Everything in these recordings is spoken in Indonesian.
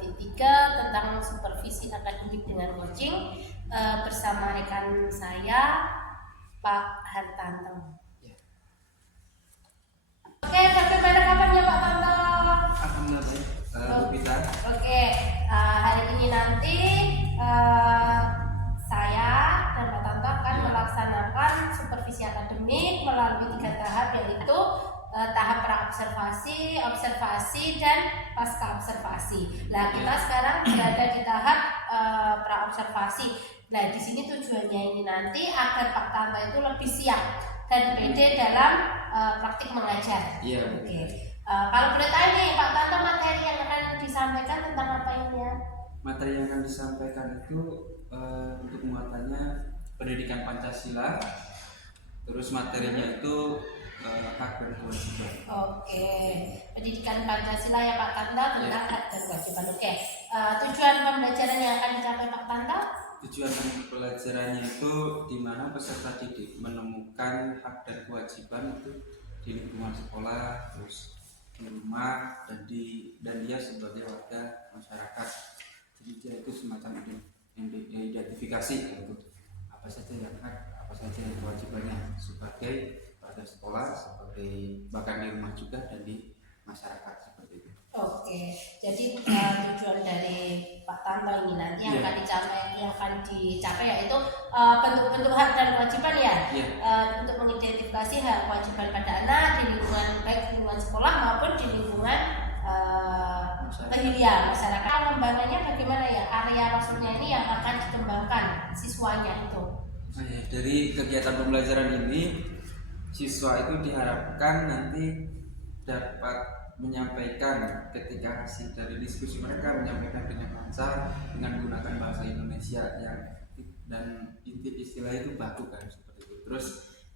3 tentang supervisi akademik dengan coaching bersama rekan saya Pak Hartanto. Oke, sampai pada kapannya Pak Tanto? Alhamdulillah baik, Bu Pita. Oke, hari ini nanti saya dan Pak Tanto akan melaksanakan supervisi akademik melalui 3 tahap, yaitu tahap praobservasi, observasi, dan pasca observasi. Nah, kita sekarang berada di tahap praobservasi. Nah, di sini tujuannya ini nanti agar Pak Tanto itu lebih siap dan pede dalam praktik mengajar. Iya. Oke. Kalau boleh tanya nih Pak Tanto, materi yang akan disampaikan tentang apa ini ya? Materi yang akan disampaikan itu untuk muatannya pendidikan Pancasila. Terus materinya itu hak dan kewajiban. Oke, pendidikan Pancasila ya Pak Tanto tentang hak dan kewajiban. Oke, tujuan pembelajaran yang akan dicapai Pak Tanto? Tujuan pembelajarannya itu di mana peserta didik menemukan hak dan kewajiban itu di lingkungan sekolah, terus di rumah, dan dia sebagai warga masyarakat. Jadi dia itu semacam identifikasi untuk apa saja yang hak, apa saja yang kewajibannya sebagai warga sekolah, sebagai bahkan di rumah juga dan di masyarakat seperti itu. Oke, jadi tujuan dari Pak Tanto ini nanti yang akan dicapai yaitu bentuk-bentuk hak dan kewajiban ya, untuk mengidentifikasi hak kewajiban pada anak di lingkungan, baik di lingkungan sekolah maupun di lingkungan masyarakat. Pengembangannya bagaimana ya, area maksudnya ini yang akan dikembangkan siswanya itu? Dari kegiatan pembelajaran ini, siswa itu diharapkan nanti dapat menyampaikan ketika hasil dari diskusi mereka, menyampaikan dengan lancar dengan menggunakan bahasa Indonesia yang dan inti istilah itu baku kan seperti itu. Terus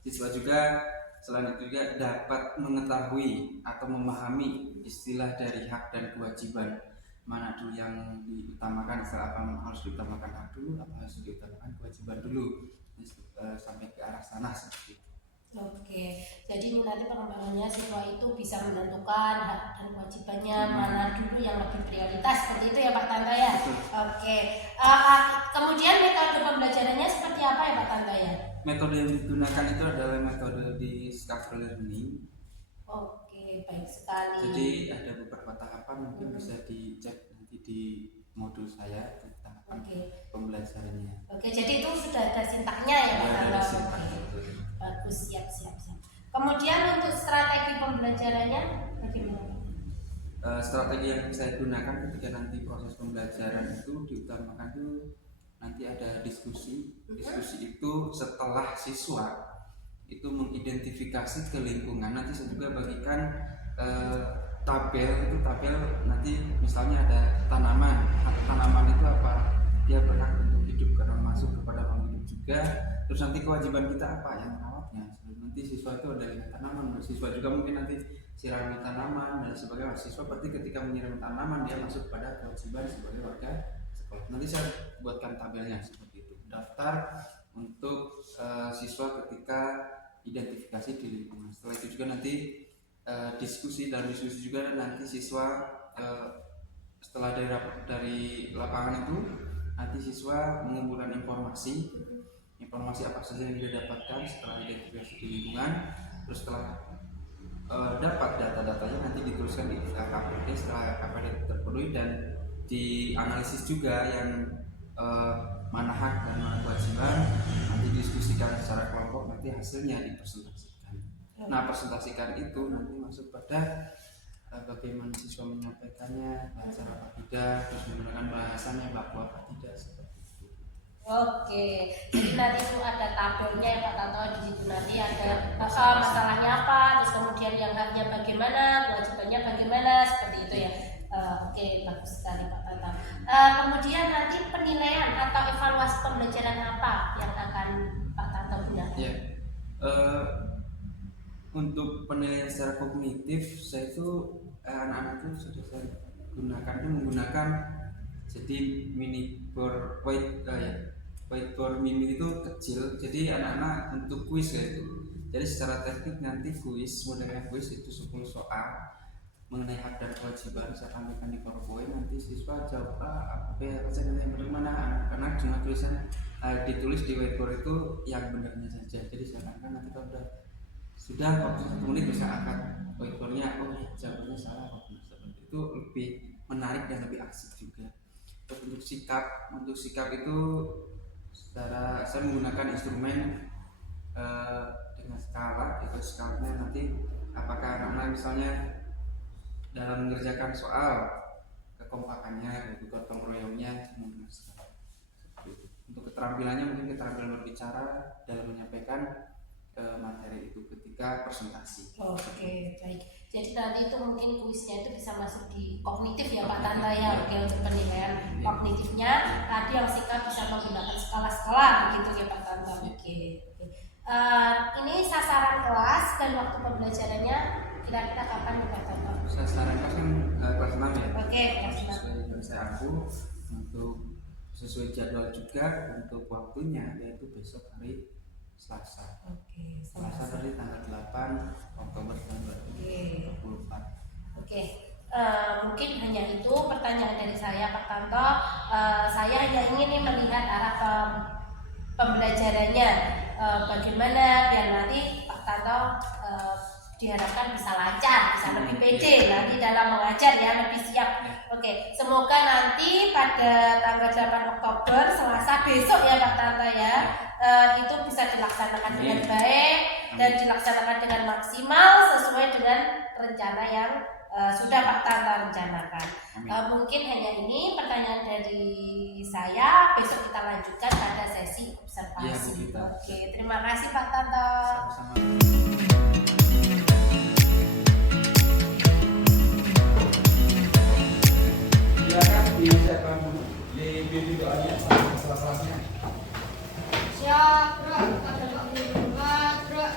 siswa juga selain itu juga dapat mengetahui atau memahami istilah dari hak dan kewajiban, mana dulu yang diutamakan, istilah apa harus diutamakan hak dulu, apa harus diutamakan kewajiban dulu, sampai ke arah sana seperti itu. Oke, jadi ini nanti pengembangannya siswa itu bisa menentukan hak dan kewajibannya mana dulu yang lebih prioritas, seperti itu ya Pak Tanto ya. Oke, kemudian metode pembelajarannya seperti apa ya Pak Tanto ya? Metode yang digunakan itu adalah metode discovery learning. Oke, baik sekali. Jadi ada beberapa tahapan, mungkin bisa dicek nanti di modul saya tahapan pembelajarannya. Oke, jadi itu sudah ada sintaknya ya Pak Tanto. Bagus, siap. Kemudian untuk strategi pembelajarannya bagaimana? Strategi yang saya gunakan ketika nanti proses pembelajaran itu diutamakan itu nanti ada diskusi. Diskusi itu setelah siswa itu mengidentifikasi ke lingkungan, nanti saya juga bagikan tabel nanti misalnya ada tanaman itu apa, dia berhak untuk hidup karena masuk kepada ruang hidup juga. Terus nanti kewajiban kita apa, yang merawatnya. Nanti siswa itu ada dengan tanaman, siswa juga mungkin nanti sirami tanaman dan sebagainya. Siswa berarti ketika menyiram tanaman dia masuk pada kewajiban sebagai warga sekolah. Nanti saya buatkan tabelnya seperti itu, daftar untuk siswa ketika identifikasi di lingkungan. Setelah itu juga nanti diskusi juga nanti siswa setelah dari lapangan itu nanti siswa mengumpulkan informasi apa saja yang dia dapatkan setelah identifikasi di lingkungan. Terus setelah dapat data-datanya nanti dituliskan di KPD. Setelah KPD terpenuhi dan dianalisis juga yang mana hak dan mana kewajiban, nanti didiskusikan secara kelompok, nanti hasilnya dipresentasikan. Nah, presentasikan itu nanti masuk pada bagaimana siswa menyampaikannya, lancar apa tidak, terus menggunakan bahasanya baku apa tidak, seperti itu. Oke, jadi nanti itu ada tabelnya ya Pak Tanto, di situ nanti ada masalahnya apa, terus kemudian yang haknya bagaimana, kewajibannya bagaimana, seperti itu ya. Oke, bagus sekali Pak Tanto. Kemudian nanti penilaian atau evaluasi pembelajaran apa yang akan Pak Tanto gunakan? Ya, untuk penilaian secara kognitif, saya itu anak-anak itu sudah saya menggunakan jadi whiteboard mini itu kecil, jadi anak-anak untuk kuis kayak itu. Jadi secara teknik nanti modelnya kuis itu 10 soal. mengenai hak dan kewajiban saya tampilkan di PowerPoint, nanti siswa jawab A, B, C, yang benar mana A, karena jumlah tulisan ditulis di whiteboard itu yang benernya saja. Jadi saya akan nanti kalau sudah waktu 1 menit bisa angkat whiteboardnya, oh ya jawabannya salah, oh benar, seperti itu lebih menarik dan lebih asik juga. Terus untuk sikap itu saya menggunakan instrumen dengan skala, itu skalanya nanti apakah anak-anak misalnya dalam mengerjakan soal kekompakannya, gotong royongnya, menggunakan skala. Untuk keterampilannya mungkin keterampilan berbicara dalam menyampaikan materi itu ketika presentasi. Oke, baik. Jadi nanti itu mungkin kuisnya itu bisa masuk di kognitif ya Pak Tanta ya. Oke, untuk penilaian kognitifnya tadi yang sikap bisa menggunakan skala-skala begitu ya Pak Tanta. Oke. Ini sasaran kelas dan waktu pembelajarannya kira-kira kapan ya Pak Tanta? Sasaran kelas kan kelas 6 ya. Oke, kelas 6. Sesuai yang saya aku untuk sesuai jadwal juga untuk waktunya yaitu besok hari Selasa. Oke, Selasa dari tanggal 8 Oktober 2024. Oke. Mungkin hanya itu pertanyaan dari saya Pak Tanto. Saya hanya ingin melihat arah pembelajarannya bagaimana biar nanti Pak Tanto diharapkan bisa lancar, bisa lebih pede nanti dalam mengajar ya, lebih siap. Oke, semoga nanti pada tanggal 8 Oktober Selasa besok ya Pak Tanto ya, itu bisa dilaksanakan dengan baik dan dilaksanakan dengan maksimal sesuai dengan rencana yang sudah Pak Tanto rencanakan. Mungkin hanya ini pertanyaan dari saya. Besok kita lanjutkan pada sesi observasi. Ya, oke, terima kasih Pak Tanto. Sama-sama. Silakan disiapkan dulu di video doanya kelas-kelasnya. Siap, Bro. Pada waktu Jumat, Bro.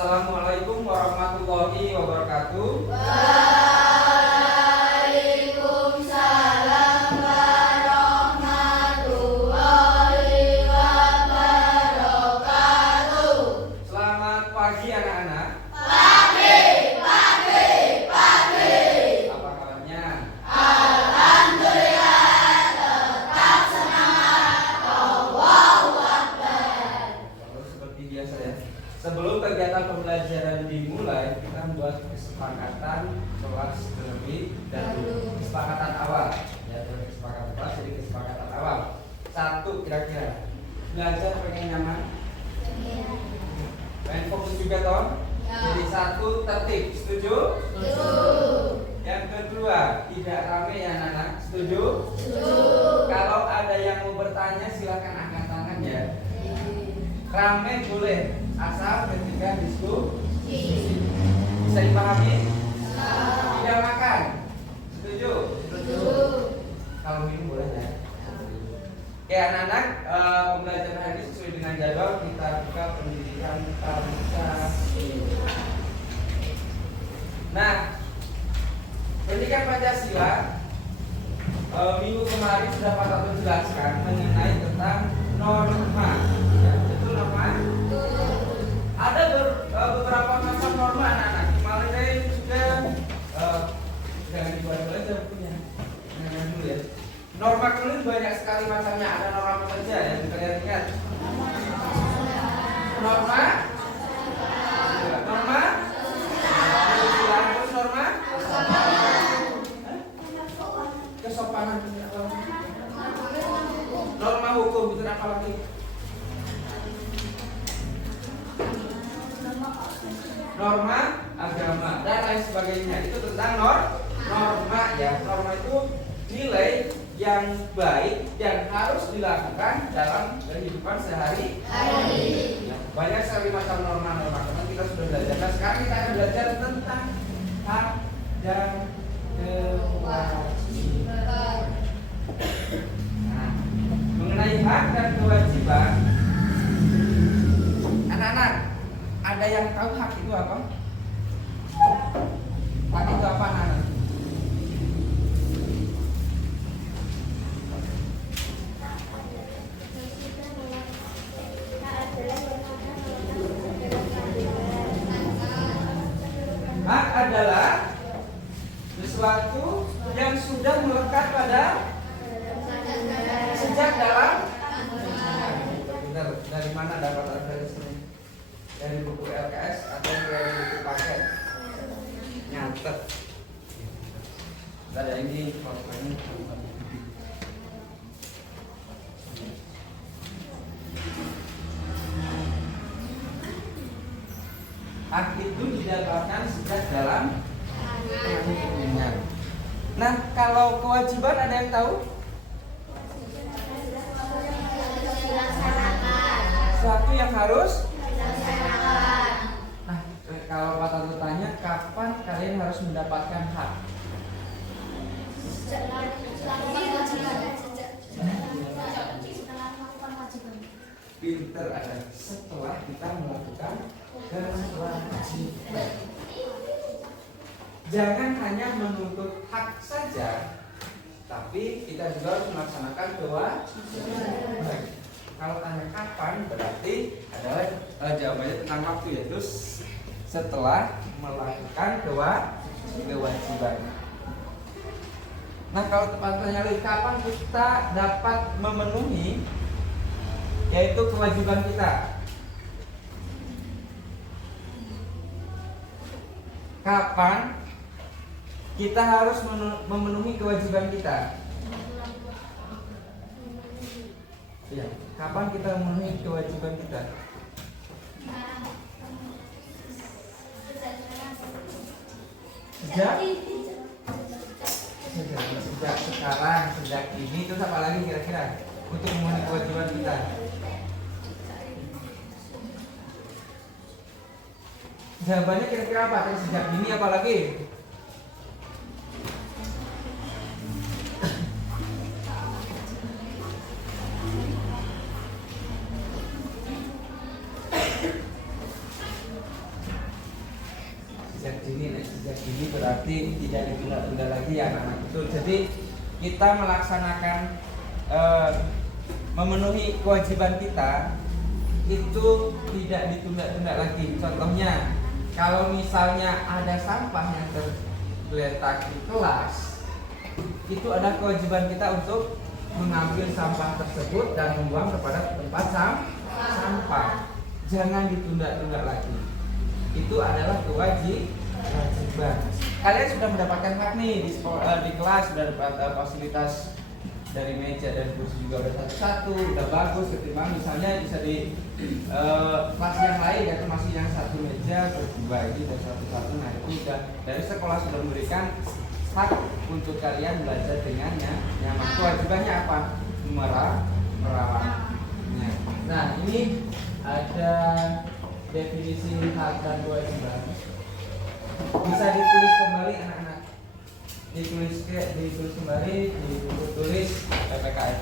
Assalamualaikum warahmatullahi wabarakatuh. Waalaikumsalam warahmatullahi wabarakatuh. Selamat pagi anak-anak. Pagi. Apa kabarnya? Alhamdulillah, tetap semangat. Allahu Akbar. Lalu seperti biasa ya. Sebelum kegiatan pembelajaran dimulai, kita membuat kesepakatan kelas terlebih dahulu. Kesepakatan awal, ya, kesepakatan kelas. Jadi kesepakatan awal. 1, kira-kira belajar pengen nyaman, pengen fokus juga toh. Jadi 1, tertib, setuju? Yang kedua, tidak rame ya anak-anak, setuju? Kalau ada yang mau bertanya silakan angkat tangan ya. Rame boleh, asal ketika diskusi. Bisa dipahami? Tidak makan, setuju? Kalau minum boleh ya. Oke anak-anak, pembelajaran hari ini sesuai dengan jadwal kita buka pendidikan Pancasila. Nah, pendidikan Pancasila minggu kemarin sudah Pak Tato jelaskan mengenai tentang norma. Ya, betul norma? Ada beberapa macam norma anak-anak. Kemarin juga jangan dibuat belajar punya. Jangan dulu ya. Norma kemarin banyak sekali macamnya. Ada norma kerja yang kalian ingat. Norma? Norma? apa lagi? Norma hukum itu apa lagi? Norma agama dan lain sebagainya. Itu tentang norma ya. Norma itu nilai yang baik dan harus dilakukan dalam kehidupan sehari-hari. Ya, banyak sekali macam norma-norma. Karena kita sudah belajar. Nah, sekarang kita akan belajar tentang hak dan kewajiban. Nah, mengenai hak dan kewajiban, anak-anak, ada yang tahu hak itu apa? Hak itu apa, anak-anak? Hak adalah sesuatu yang sudah melekat pada sejak dalam. Benar, dari mana dapat referensi ini? Dari buku LKS atau dari buku paket? Nyatet. Ada ini fotonya. Hak itu didapatkan sejak dalam kandungan. Nah, kalau kewajiban ada yang tahu? Sesuatu yang harus. Nah, kalau Pak Tanto tanya, kapan kalian harus mendapatkan hak? Pinter ada setelah kita melakukan kewajiban. Jangan hanya menuntut hak saja, tapi kita juga harus melaksanakan kewajiban. Kalau tanya kapan, berarti adalah jawabannya tentang waktu, yaitu setelah melakukan kewajiban. Nah, kalau tanya lagi kapan kita dapat memenuhi yaitu kewajiban kita? Kapan kita harus memenuhi kewajiban kita? Ya, kapan kita memenuhi kewajiban kita? Sejak sekarang, sejak ini, terus apa lagi kira-kira untuk memenuhi kewajiban kita? Jawabannya kira-kira apa? Terus sejak ini apa lagi? Sejak dini berarti tidak ditunda-tunda lagi ya anak-anak itu. Jadi kita melaksanakan memenuhi kewajiban kita itu tidak ditunda-tunda lagi. Contohnya, kalau misalnya ada sampah yang tergeletak di kelas, itu ada kewajiban kita untuk mengambil sampah tersebut dan membuang kepada tempat sampah. Jangan ditunda-tunda lagi. Itu adalah kewajiban. Kalian sudah mendapatkan hak nih di kelas, sudah dapat fasilitas dari meja dan kursi juga udah satu-satu, udah bagus ketimbang misalnya bisa di kelas yang lain yaitu masih yang satu meja berdua, ini dan satu-satu. Nah, itu udah dari sekolah sudah memberikan hak untuk kalian belajar dengannya nyaman. Kewajibannya apa? Merawatnya. Nah, ini ada definisi hak dan kewajiban. Bisa ditulis kembali anak-anak. Ditulis kembali di buku tulis PPKN.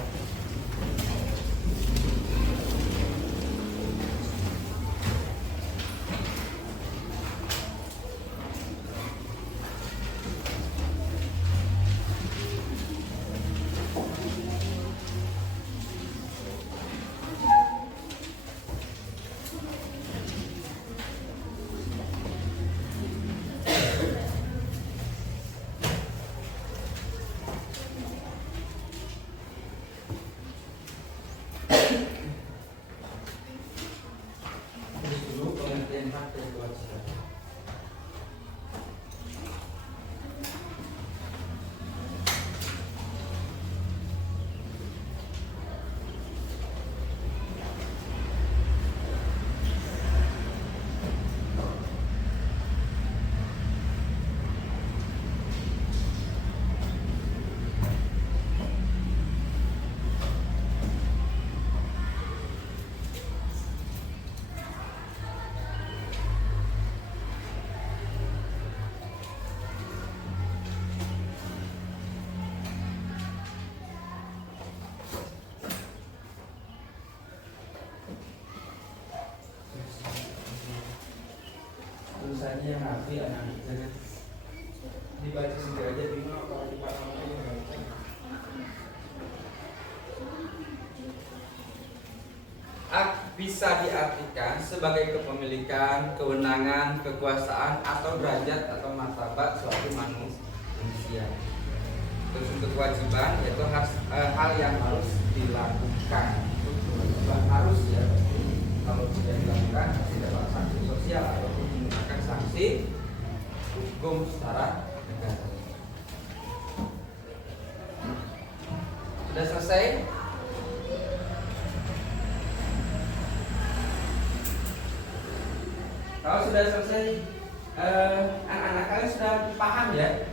bacanya yang rapi anak-anak, jangan dibaca sendiri aja bingung kalau dibaca bisa diartikan sebagai kepemilikan, kewenangan, kekuasaan atau derajat atau martabat suatu manusia. Terus untuk kewajiban yaitu hal yang harus dilakukan. Kewajiban harus ya. Kalau tidak dilakukan pasti dapat sanksi sosial ataupun menggunakan sanksi hukum secara negara. Sudah selesai? Kalau sudah selesai, anak-anak kalian sudah paham ya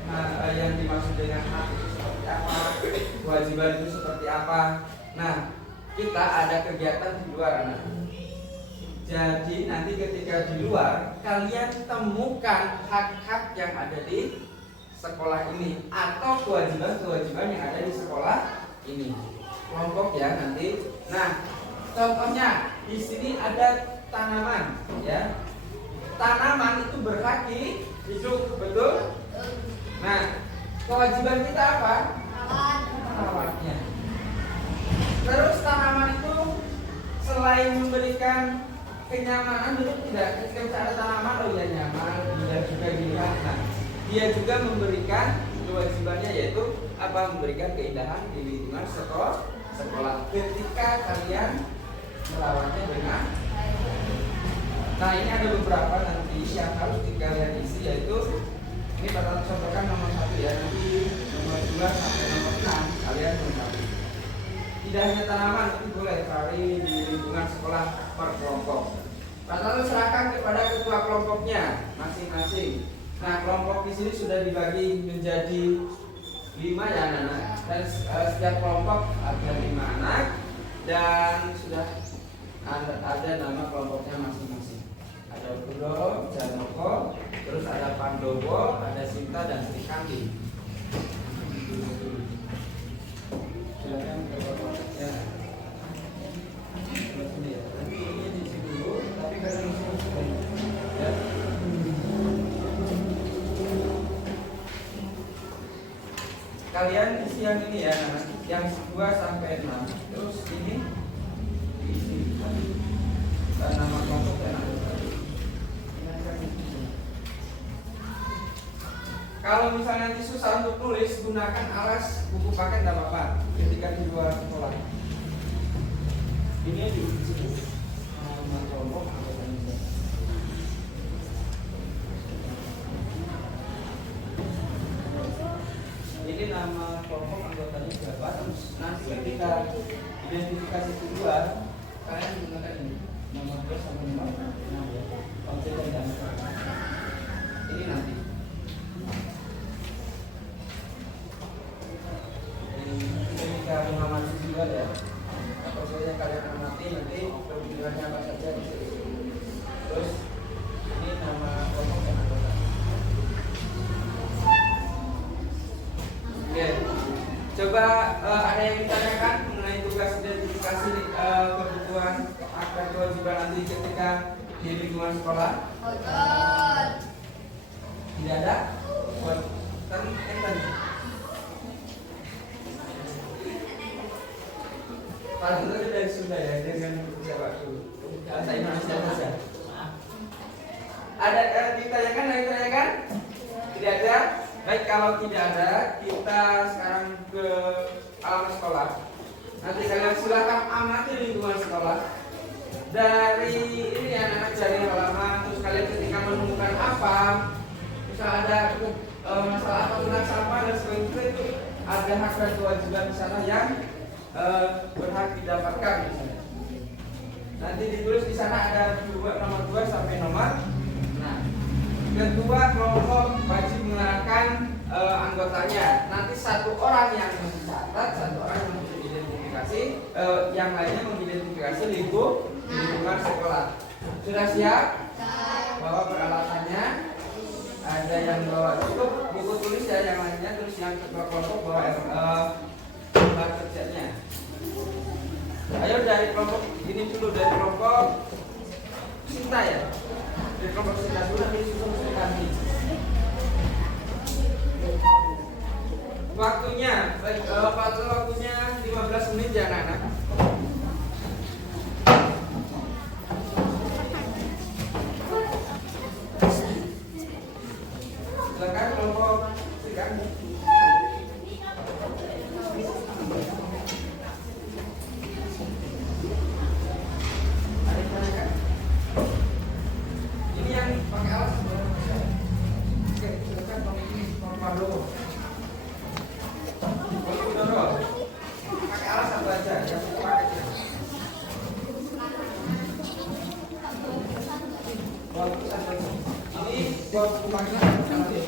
yang dimaksud dengan hak itu seperti apa, kewajiban itu seperti apa. Nah, kita ada kegiatan di luar anak. Jadi nanti ketika di luar, kalian temukan hak-hak yang ada di sekolah ini atau kewajiban-kewajiban yang ada di sekolah ini. Kelompok ya nanti. Nah, contohnya di sini ada tanaman ya. Tanaman itu berhak hidup, betul? Nah, kewajiban kita apa? Merawatnya. Terus tanaman itu selain memberikan kenyamanan, betul tidak? Ketika kita ada tanaman, oh ya nyaman, dan juga gila. Nah, dia juga memberikan kewajibannya yaitu apa? Memberikan keindahan di lingkungan sekolah. Ketika kalian merawatnya dengan nah ini ada beberapa nanti yang harus kalian isi yaitu ini pada contohkan nomor 1 ya, nanti nomor 2 sampai nomor 6 kalian melengkapi. Tidak hanya tanaman tapi boleh cari di lingkungan sekolah per kelompok. Lalu serahkan kepada ketua kelompoknya masing-masing. Nah kelompok di sini sudah dibagi menjadi 5 ya anak-anak dan setiap kelompok ada 5 anak dan sudah ada nama kelompoknya masing-masing. Ada Kudo, Janoko, terus ada Pandowo, ada Sinta dan Sri Kandi. Silakan ke kelompoknya. Nanti ini diisi dulu, tapi kalian ya. Kalian isi yang ini ya, yang 2 sampai 6. Terus ini diisi dan nama kelompok dan anggota. Kalau misalnya nanti susah untuk tulis, gunakan alas buku paket tidak apa-apa ketika di luar sekolah. Ini di sini nama kelompok anggotanya. Ini nama kelompok anggotanya berapa? Nanti ketika identifikasi kedua, kalian gunakan ini nomor 2 sampai nomor 6 ya. Konsep dan ini nanti. Ketika mengamati juga ya, apa saja yang kalian amati nanti kebutuhannya apa saja. Terus ini nama kelompok dan anggota. Oke, coba ada yang ditanyakan mengenai tugas identifikasi kebutuhan akan kewajiban nanti ketika di lingkungan sekolah? Tidak ada? Buat tadi. Kalau itu dari Sunda ya, dengan siapa dulu? Bahasa Indonesia saja. Ada ditanyakan? Tidak ada? Baik, kalau tidak ada, kita sekarang ke alam sekolah. Nanti kalian silakan amati lingkungan sekolah. Dari ini anak-anak cari halaman, terus kalian ketika menemukan apa, misal ada masalah apa tentang sampah dan sebagainya, itu ada hak dan kewajiban di sana yang berhak didapatkan misalnya. Nanti ditulis di sana ada nomor 2 sampai nomor 6. Ketua kelompok wajib mengenalkan anggotanya. Nanti 1 orang yang mencatat, 1 orang yang mengidentifikasi, yang lainnya mengidentifikasi lingkungan sekolah. Sudah siap? Bawa peralatannya. Ada yang bawa cukup buku tulis ya, yang lainnya. Terus yang ketua kelompok bawa lembar kerjanya. Ayo dari kelompok ini dulu, dari kelompok Sinta ya. Dari kelompok Sinta dulu nanti susun Baik, waktunya 15 menit ya anak-anak. Silakan kelompok silakan. Ini yang pakai alas. Oke, silakan Bang Parlo. Pakai alas satu aja, yang pakai aja. Ini buat pemanggilan nanti.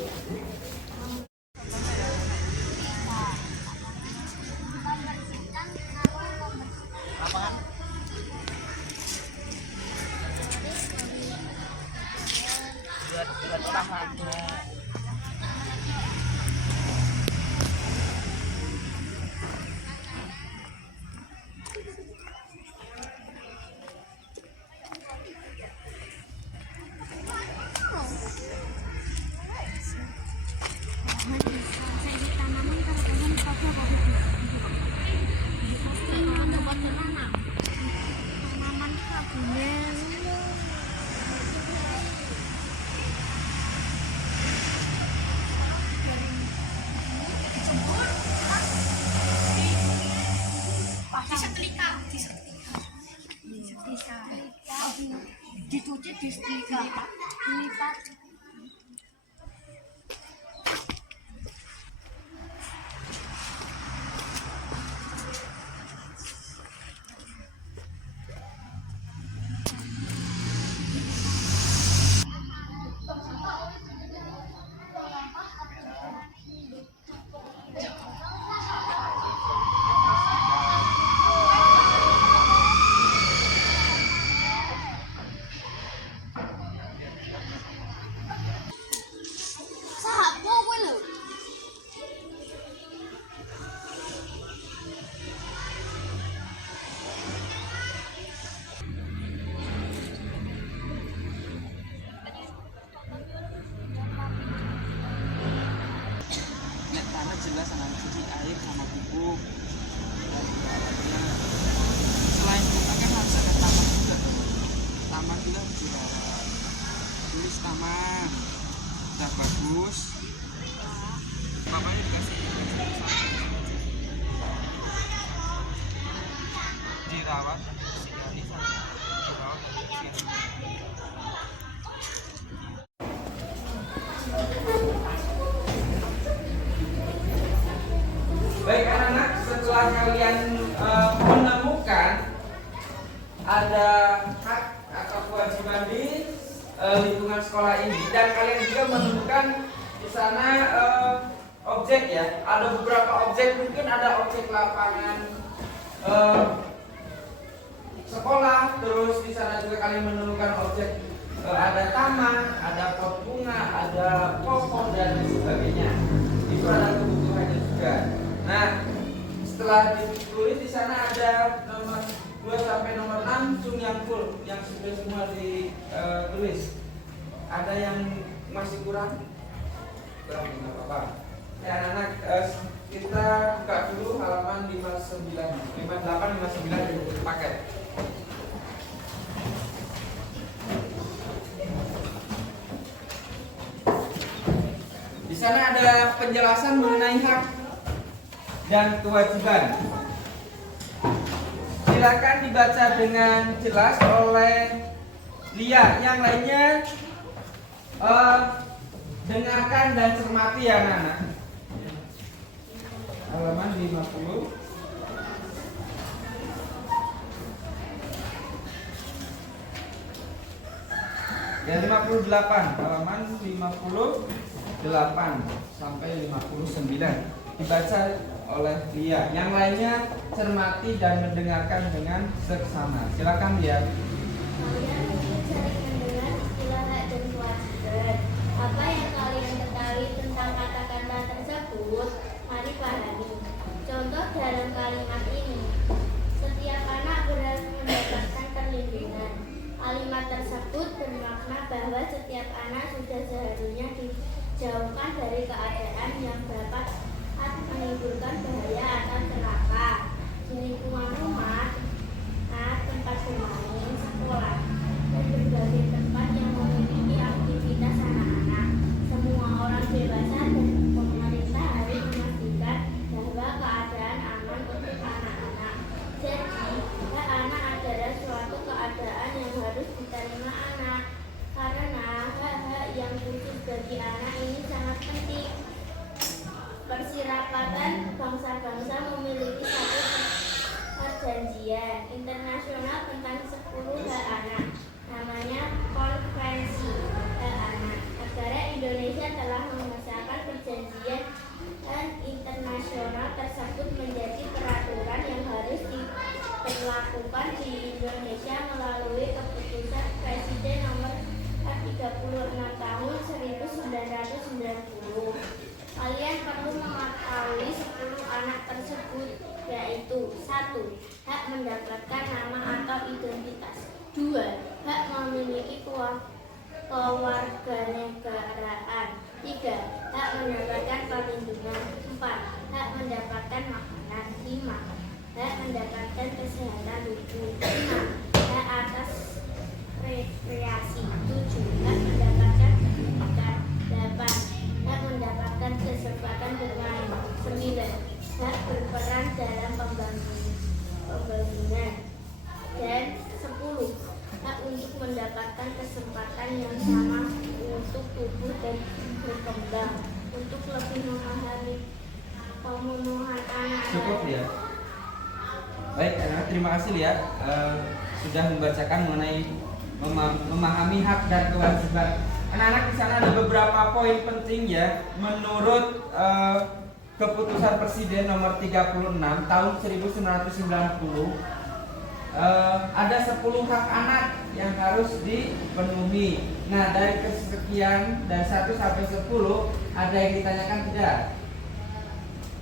Dicuci di setrika, dilipat. Jelas anak cuci air sama pupuk. Selain pupuk kan harus ada taman juga. Taman juga harus dirawat. Tulis taman udah bagus. Bapaknya dikasih dirawat sekali sama dirawat dan Baik anak-anak, setelah kalian menemukan ada hak atau kewajiban di lingkungan sekolah ini dan kalian juga menemukan di sana objek ya, ada beberapa objek, mungkin ada objek lapangan sekolah, terus di sana juga kalian menemukan objek ada taman, ada pot bunga, ada pohon dan sebagainya. Itu ada kebutuhannya juga. Nah, setelah ditulis di sana ada nomor 2 sampai nomor 6 cung yang full, yang sudah semua ditulis. Ada yang masih kurang? Kurang tidak apa-apa. Ya anak-anak, kita buka dulu halaman 59, 58, 59 di paket. Di sana ada penjelasan mengenai hak dan kewajiban. Silakan dibaca dengan jelas oleh Lia. Yang lainnya dengarkan dan cermati ya anak-anak. Halaman 50. Ya 58, halaman 58 sampai 59 dibaca oleh Lia. Yang lainnya cermati dan mendengarkan dengan seksama. Silakan Lia. Kalian mungkin sering mendengar istilah hak dan kewajiban. Apa yang kalian ketahui tentang kata-kata tersebut? Mari pahami. Contoh dalam kalimat ini. Setiap anak berhak mendapatkan perlindungan. Kalimat tersebut bermakna bahwa setiap anak sudah seharusnya dijauhkan dari keadaan yang dapat menimbulkan bahaya atau celaka. Di lingkungan rumah, tempat bermain, sekolah, dan berbagai tempat yang memiliki aktivitas anak-anak. Semua orang dewasa dan pemerintah harus memastikan bahwa keadaan aman untuk anak-anak. Jadi, hak anak adalah suatu keadaan yang harus diterima anak, karena hak-hak yang khusus bagi anak ini sangat penting. Perserikatan Bangsa-Bangsa memiliki satu perjanjian internasional tentang 10 hak anak, namanya Konvensi Hak Anak. Negara Indonesia telah mengesahkan perjanjian internasional tersebut menjadi peraturan yang harus diberlakukan di Indonesia melalui keputusan Presiden nomor 36 tahun 1990. Kalian perlu mengetahui 10 anak tersebut, yaitu 1. Hak mendapatkan nama atau identitas. 2. Hak memiliki kewarganegaraan. 3. Hak mendapatkan perlindungan. 4. Hak mendapatkan makanan. 5. Hak mendapatkan kesehatan tubuh. 6. Hak atas rekreasi. 7. Hak mendapatkan pendidikan. 8. Hak mendapatkan kesempatan bermain. 9. Hak berperan dalam pembangunan. Dan 10. Hak untuk mendapatkan kesempatan yang sama untuk tumbuh dan berkembang. Untuk lebih memahami pemenuhan anak. Cukup ya. Baik, anak terima kasih ya sudah membacakan mengenai memahami hak dan kewajiban. Anak-anak, di sana ada beberapa poin penting ya menurut keputusan Presiden nomor 36 tahun 1990. Ada 10 hak anak yang harus dipenuhi. Nah, dari kesekian dari 1 sampai 10 ada yang ditanyakan tidak?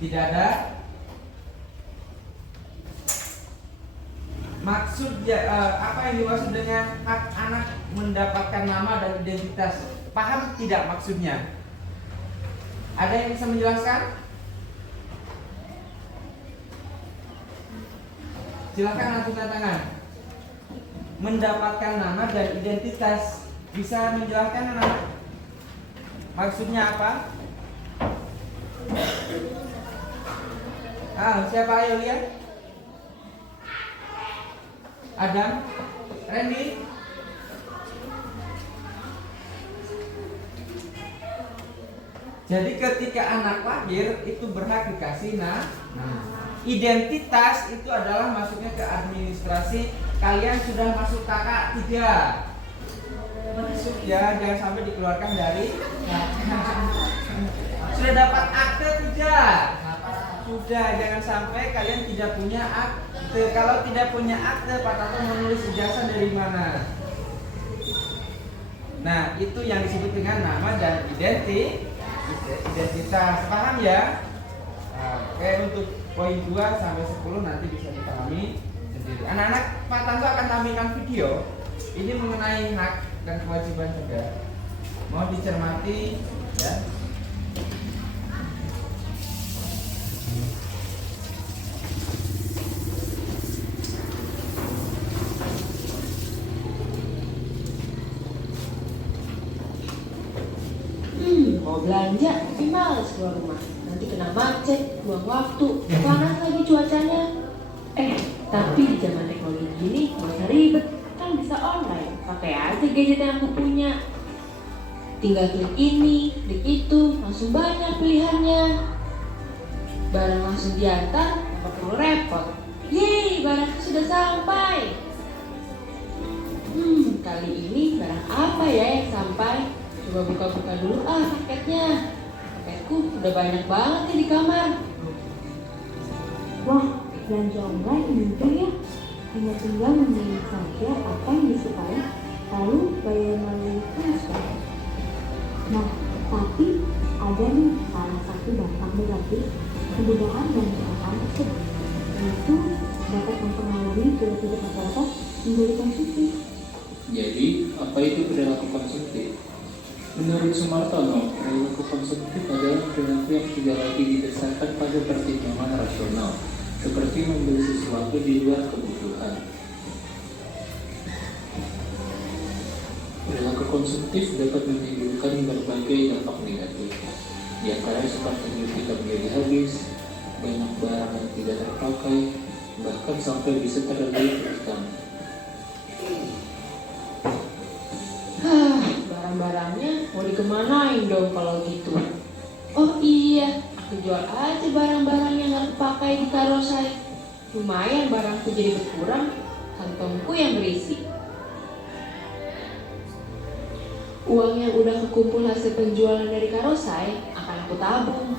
Tidak ada. Apa yang dimaksud dengan hak anak mendapatkan nama dan identitas? Paham tidak maksudnya? Ada yang bisa menjelaskan? Silakan angkat tangan. Mendapatkan nama dan identitas, bisa menjelaskan anak? Maksudnya apa? Siapa? Ayo lihat. Adam, Randy. Jadi ketika anak lahir itu berhak dikasih identitas itu adalah masuknya ke administrasi. Kalian sudah masuk kakak 3. Masuk ya, jangan sampai dikeluarkan dari. Sudah dapat akte tidak? Sudah, jangan sampai kalian tidak punya akte. Kalau tidak punya akte, Pak Tato menulis ijazah dari mana? Nah, itu yang disebut dengan nama dan identitas. Paham ya? Oke, untuk poin 2 sampai 10 nanti bisa dipahami sendiri. Anak-anak, Pak Tanto akan tampilkan video ini mengenai hak dan kewajiban juga. Mohon dicermati ya. Mau belanja tapi males keluar rumah, nanti kena macet, buang waktu, panas lagi cuacanya. Tapi di zaman teknologi gini nggak usah ribet, kan bisa online, pakai aja gadget yang aku punya. Tinggal klik ini, klik itu, langsung banyak pilihannya. Barang langsung diantar, nggak perlu repot. Yeay, barangku sudah sampai. Kali ini barang apa ya yang sampai? Coba buka-buka dulu paketnya. Paketku udah banyak banget nih di kamar. Wah, belanja online mudah ya. Hanya tinggal memilih saja apa yang disukai, lalu bayar melalui transfer. Nah, tapi ada nih salah satu dampak negatif kemudahan dan kecepatan tersebut, yaitu dapat mempengaruhi perilaku masyarakat menjadi konsumtif. Jadi, apa itu perilaku konsumtif? Menurut Sumartono, perilaku konsumtif adalah perilaku yang tidak lagi didasarkan pada pertimbangan rasional, seperti membeli sesuatu di luar kebutuhan. Perilaku konsumtif dapat menimbulkan berbagai dampak negatif, di antaranya seperti duit kita menjadi habis, banyak barang yang tidak terpakai, bahkan sampai bisa terlilit hutang. Barang-barangnya mau dikemanain dong kalau gitu? Oh iya, aku jual aja barang-barang yang gak kepakai di Karosai. Lumayan barangku jadi berkurang, kantongku yang berisi. Uang yang udah kekumpul hasil penjualan dari Karosai akan aku tabung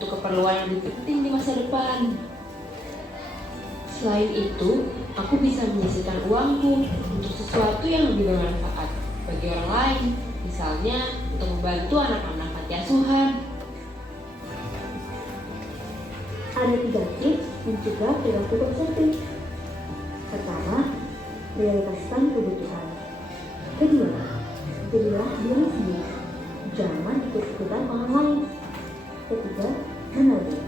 untuk keperluan yang lebih penting di masa depan. Selain itu, aku bisa menyisihkan uangku untuk sesuatu yang lebih bermanfaat bagi orang lain, misalnya untuk membantu anak-anak panti asuhan. Ada 3 tips mencegah perilaku konsumtif. Pertama, prioritaskan kebutuhan. Kedua, pilihlah diri sendiri, jangan ikut-ikutan orang lain. Ketiga, menabung.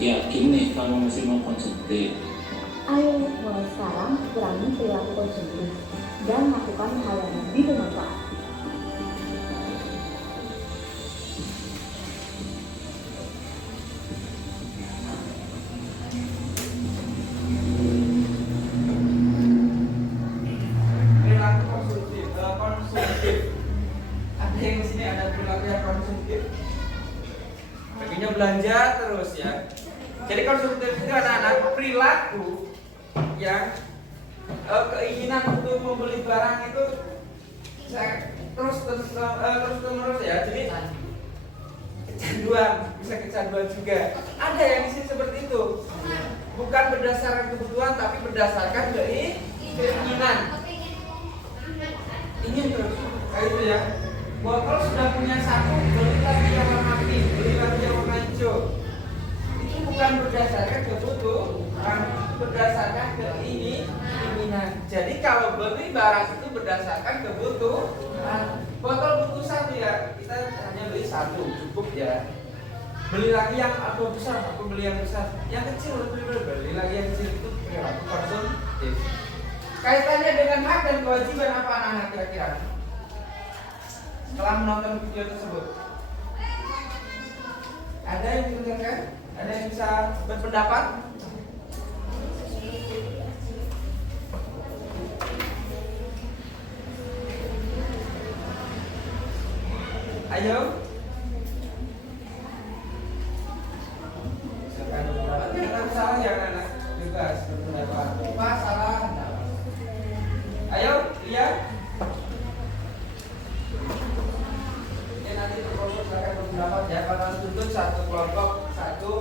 Yakin nih kamu masih mau konsumtif? Ayo mulai sekarang kurangi perilaku konsumtif dan lakukan hal yang lebih bermanfaat. Perilaku konsumtif. Ada yang di sini ada perilaku yang konsumtif. Pengennya belanja terus ya. Jadi konsumtif itu anak-anak perilaku yang keinginan untuk membeli barang itu terus menerus ya. Jadi kecanduan, bisa kecanduan juga. Ada yang di sini seperti itu. Bukan berdasarkan kebutuhan tapi berdasarkan dari keinginan. Ingin terus kayak itu ya. Botol sudah punya satu, beli lagi yang warna pink, beli lagi yang warna hijau. Itu bukan berdasarkan kebutuhan, berdasarkan keinginan. Jadi kalau beli barang itu berdasarkan kebutuhan. Botol butuh satu ya, kita hanya beli satu, cukup ya. Beli lagi yang aku besar, aku beli yang besar. Yang kecil beli lagi yang kecil itu perilaku konsumtif. Kaitannya dengan hak dan kewajiban apa anak-anak kira-kira? Setelah menonton video tersebut, ada yang mendengarkan? Ada yang bisa berpendapat? Ayo. Silakan berpendapat. Kita salah ya anak-anak. Bebas berpendapat. Pas salah. Ayo, Lia. Nanti berkelompok akan berpendapat ya. Para tuntut satu kelompok satu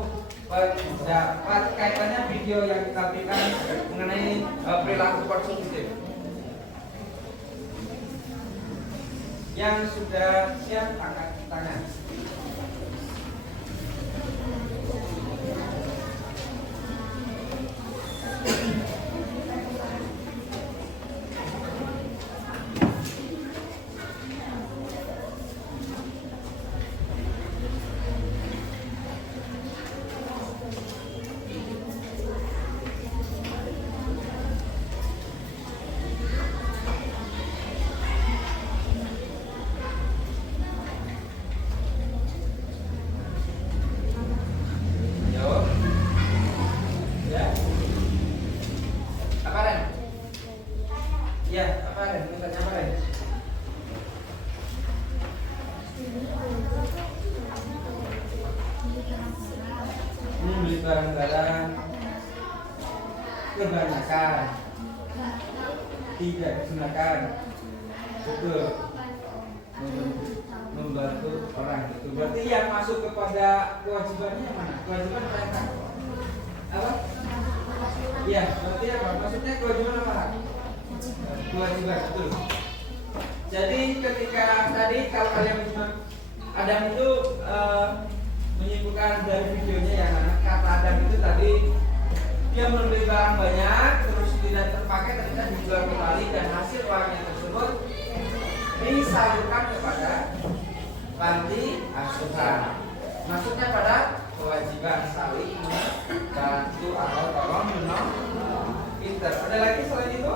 pendapat kaitannya video yang kita berikan mengenai perilaku konsumtif. Yang sudah siap angkat tangan. Barang-barang kebanyakan tidak digunakan, betul, membantu orang itu. Berarti yang masuk kepada kewajibannya yang mana? Kewajiban perintah apa? Ya, berarti apa? Maksudnya kewajiban apa? Kewajiban, betul. Jadi ketika tadi kalau kalian Adam itu menyimpulkan dari videonya ya, kata Adam itu tadi dia membeli barang banyak terus tidak terpakai, ternyata dijual kembali dan hasil uangnya tersebut disalurkan kepada panti asuhan. Maksudnya pada kewajiban saling membantu atau tolong menolong. Pinter. Ada lagi selain itu?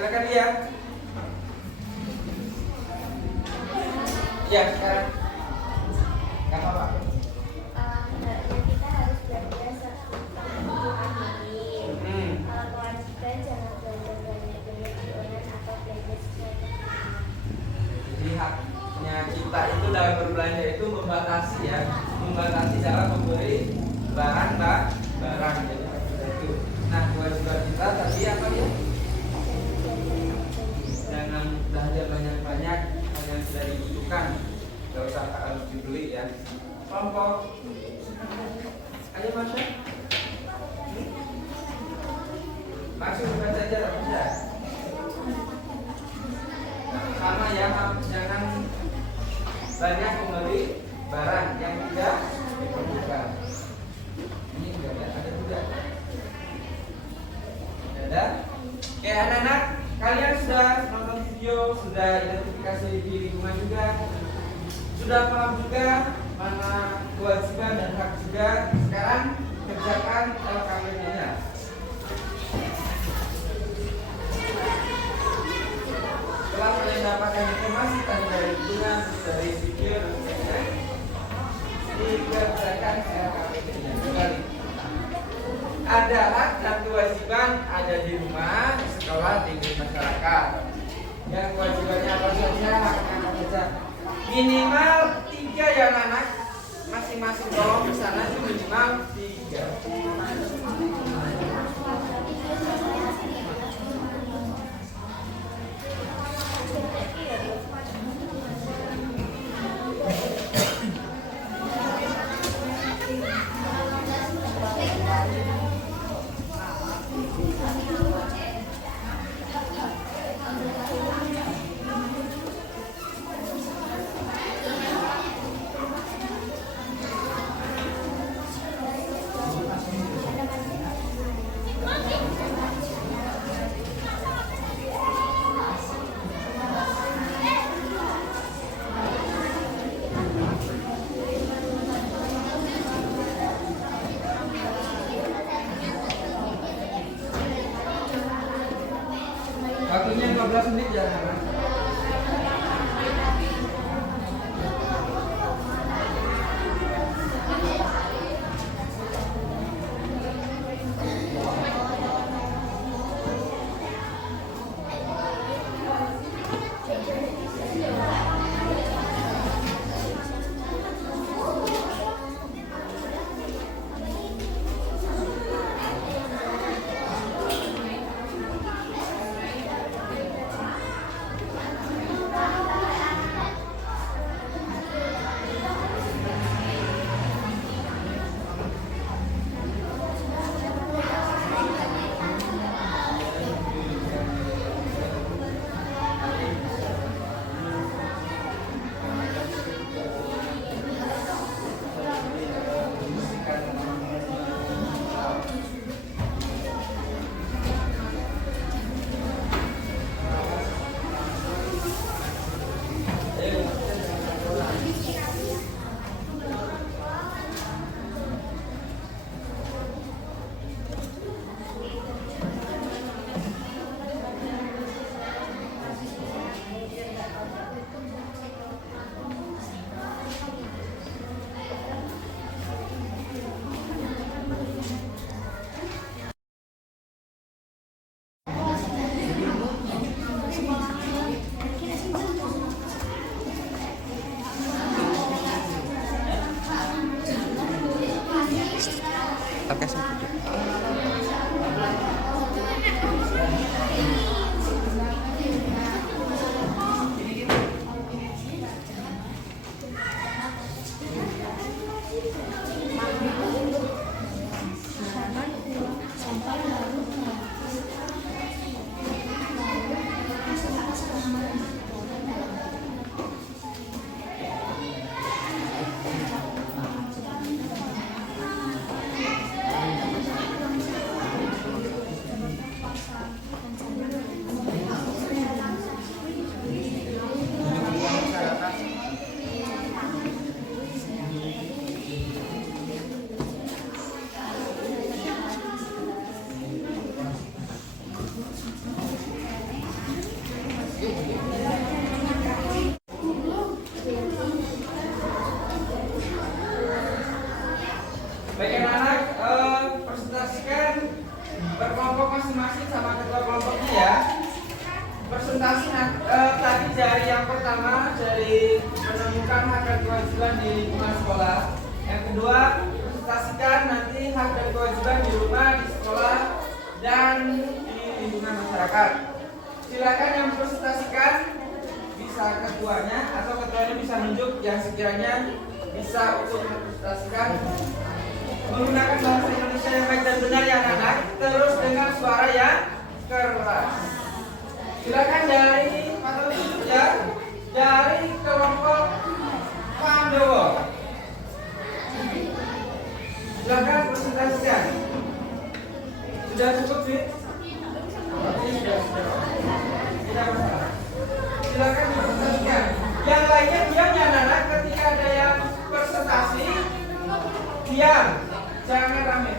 Silakan dia. Ya, sekarang. Gak apa-apa. Kita harus belajar menentukan diri. Kalau kewajiban jangan belanja banyak-banyak di online atau belanja sesuai kebutuhan. Jadi haknya kita itu dalam berbelanja itu membatasi ya, membatasi dalam memberi barang. Jadi hak kita itu. Nah, kewajiban kita tadi apa ya? Jangan belanja banyak-banyak hal yang sudah dibutuhkan. Gak usah harus dibeli ya. Kelompok. Ayo masuk. Masuk bukan saja bisa. Sama ya, jangan banyak membeli barang yang tidak diperlukan. Ini juga ada juga. Ada. Oke anak-anak, kalian sudah nonton video, sudah identifikasi di rumah juga, sudah paham juga mana kewajiban dan hak juga. Sekarang kerjakan LKPD-nya. Setelah kalian dapatkan informasi tadi dari hitungan, dari video, dikerjakan LKPD-nya. Kembali. Ada hak dan kewajiban ada di rumah, di sekolah, di masyarakat. Yang kewajibannya apa saja, haknya apa saja. Minimal 3 ya anak. Masing-masing kolom di sana itu minimal 3. yang pertama dari menemukan hak dan kewajiban di lingkungan sekolah. Yang kedua, presentasikan nanti hak dan kewajiban di rumah, di sekolah, dan di lingkungan masyarakat. Silakan yang presentasikan bisa ketuanya atau ketuanya bisa nunjuk yang sekiranya bisa untuk mempresentasikan menggunakan bahasa Indonesia yang baik dan benar ya anak-anak, terus dengan suara yang keras. Silakan dari atau ya dari kelompok Pandowo. Silakan presentasikan. Sudah cukup sih? Tidak masalah. Silakan presentasikan. Yang lainnya diam ya anak-anak, ketika ada yang presentasi diam, jangan rame.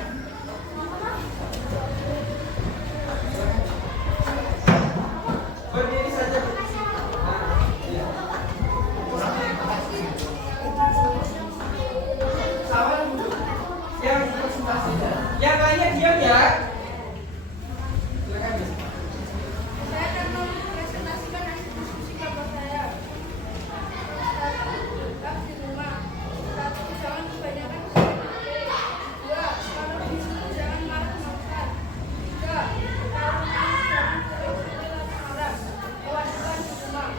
Berdiri saja. Nah, iya. Sama duduk. Yang presentasi. Yang lainnya diam ya. Silakan. Saya akan mempresentasikan hasil diskusi kelompok saya. Tetap di rumah. 1. Jangan kebanyakan kesehatan. 2. Kalau disuruh jangan marah-marah. 3. Kalau jangan marah. Kewajiban di rumah.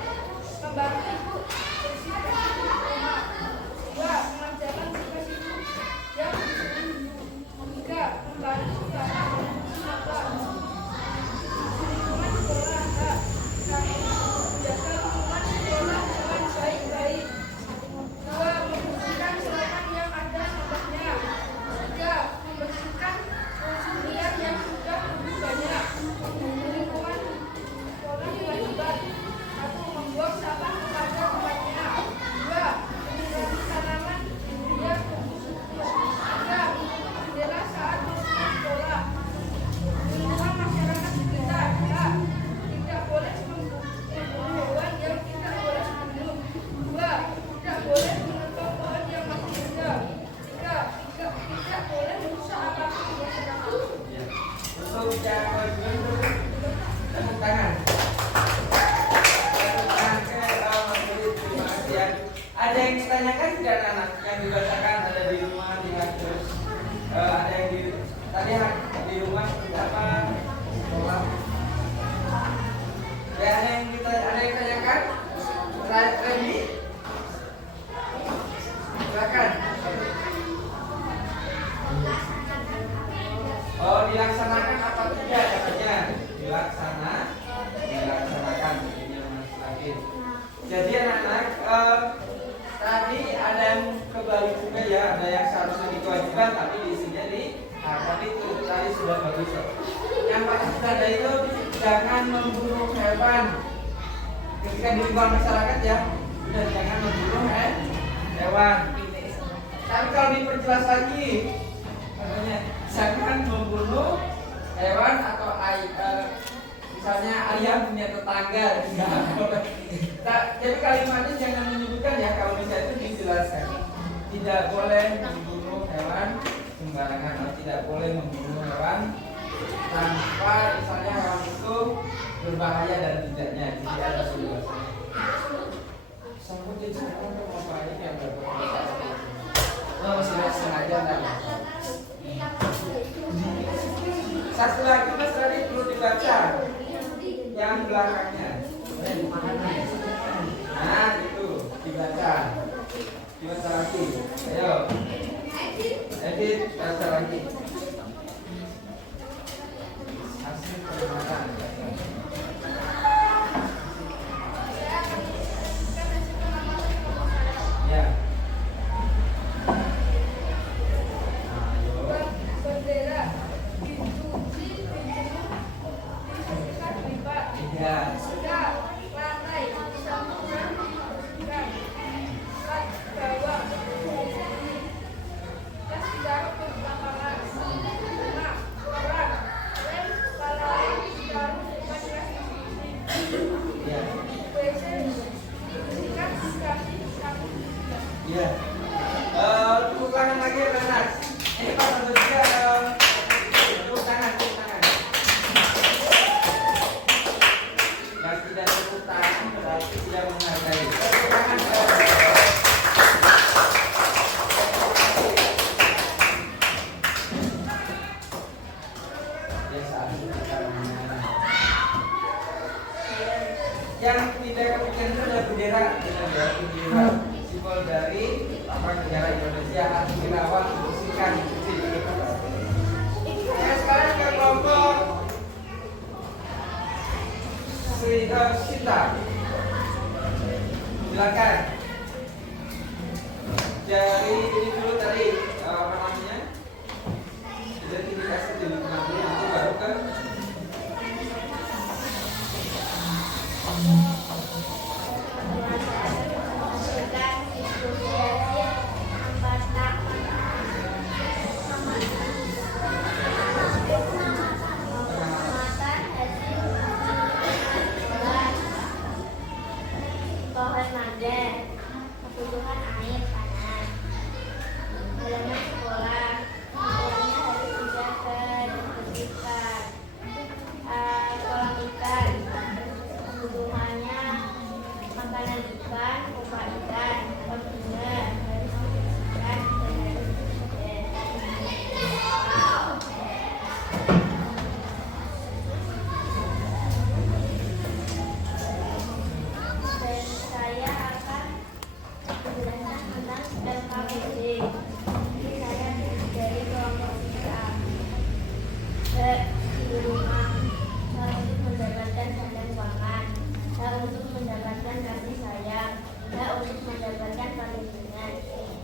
Membantu ibu bersih-bersih di rumah. 2. Mengerjakan tugas ibu yang disuruh. 3. Membantu bapak mencuci mata. Lingkungan sekolah. 1. Menjaga lingkungan sekolah dengan baik-baik. 2. Membersihkan selokan yang ada sampahnya. 3. Membersihkan liar yang sudah tumbuh banyak. Lingkungan sekolah kewajiban. 1. Membuang sampah pada tempatnya. 2. Menyiram tanaman biar tumbuh subur. 3. Jendela saat masuk sekolah. Lingkungan masyarakat sekitar. A. Tidak boleh membunuh hewan yang tidak boleh dibunuh. 2. Tidak boleh menebang pohon yang masih muda. 3. Tidak boleh merusak apapun di masyarakat. Untuk yang kewajiban tepuk tangan. Tepuk tangan ke murid. Terima kasih ya. Ada yang ditanyakan tidak anak yang dibacakan ada di rumah lihat terus. Ada yang tadi di rumah seperti apa sekolah. Ya, ada yang ditanyakan. Ready? Silakan. Oh, dilaksanakan apa tidak katanya? Dilaksanakan ini Mas lagi. Jadi anak-anak tadi ada yang kebalik juga ya, ada yang seharusnya dikewajiban tapi diisinya di tapi itu tadi sudah bagus. Yang paling sederhana itu jangan membunuh hewan. Ketika di lingkungan masyarakat ya, sudah jangan membunuh hewan. Tapi kalau diperjelas lagi, katanya jangan membunuh hewan atau misalnya ayam punya tetangga. Jadi kalimatnya jangan menyebutkan ya, kalau misalnya itu dijelaskan. Tidak boleh membunuh hewan sembarangan, atau tidak boleh membunuh hewan tanpa misalnya hewan itu berbahaya dan tidaknya. Jadi ada penjelasannya. Sambut di sana apa ini yang berbahaya. Oh, sudah sengaja enggak. Satu lagi Mas tadi perlu dibaca yang belakangnya. Nah itu dibaca lagi. Ayo, edit baca lagi. Hasil pengamatan. weekend itu ada bendera, bendera simbol dari negara Indonesia, hati Gunawan, bersihkan cuci. Sekarang ke kelompok Sinta, silakan. Dari ini dulu tadi apa namanya? Identifikasi dulu nanti baru ke pohon mangga, kebutuhan air panas, halaman sekolah, sekolahnya harus dijaga dan bersihkan, kolam ikan, kebutuhannya makanan ikan, pompa ikan, bunga harus dibersihkan dan harus dan saya akan menjelaskan tentang LKPD. Ini saya dari kelompok kita. Di rumah, untuk mendapatkan sandang pangan, untuk mendapatkan kasih sayang, untuk mendapatkan perlindungan,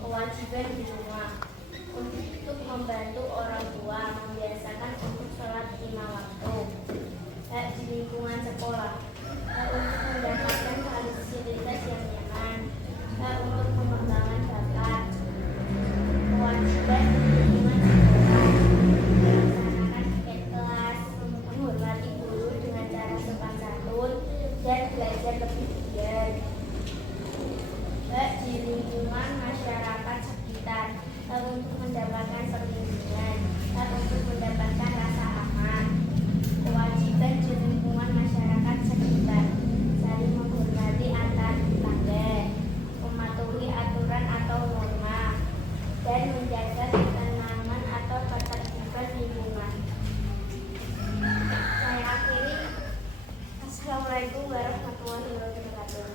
kewajiban di rumah, untuk membantu orang tua, membiasakan untuk sholat 5 waktu, di lingkungan sekolah, untuk mendapatkan fasilitas yang nyaman, untuk pengembangan bakat, kewajiban di lingkungan sekolah, melaksanakan tiket kelas, menghormati guru dengan cara sopan santun, dan belajar lebih giat. Di lingkungan masyarakat sekitar, untuk mendapatkan perlindungan, untuk mendapatkan rasa aman. Kewajiban di lingkungan masyarakat sekitar, saling menghormati antar tetangga, mematuhi aturan atau norma, dan menjaga ketenangan atau ketertiban lingkungan. Saya akhiri. Assalamualaikum warahmatullahi wabarakatuh.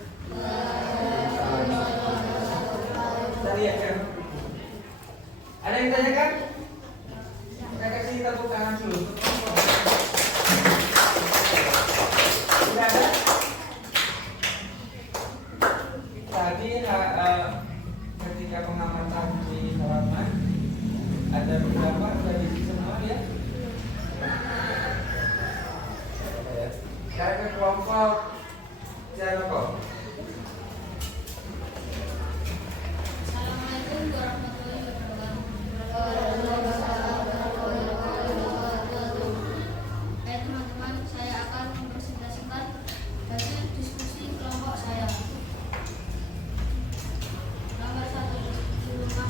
tadi ya kan? Ada yang tanyakan? Saya kasih tepuk tangan dulu. Sudah ada? Tadi ketika pengamatan di halaman ada beberapa dari semua ya. Sekarang ke kelompok Janoko. Assalamualaikum warahmatullahi wabarakatuh. Teman-teman, saya akan mempresentasikan hasil diskusi kelompok saya. Nomor 1, di rumah.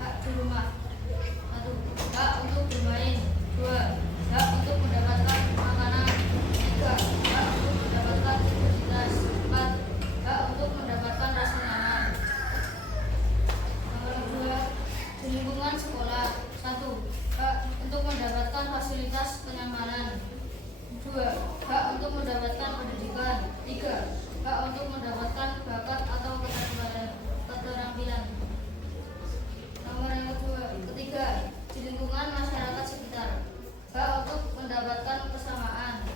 Hak di rumah. 1. Hak untuk bermain. 2. Hak untuk mendapatkan makanan. 3. Hak untuk mendapatkan aktivitas. 4. Hak untuk mendapatkan rasa nyaman. Nomor 2, di lingkungan sekolah. 1. Hak untuk mendapatkan fasilitas kenyamanan. 2. Hak untuk mendapatkan pendidikan. 3. Hak untuk mendapatkan bakat atau keterampilan. Nomor yang ketiga, di lingkungan masyarakat sekitar. Hak untuk mendapatkan kesamaan.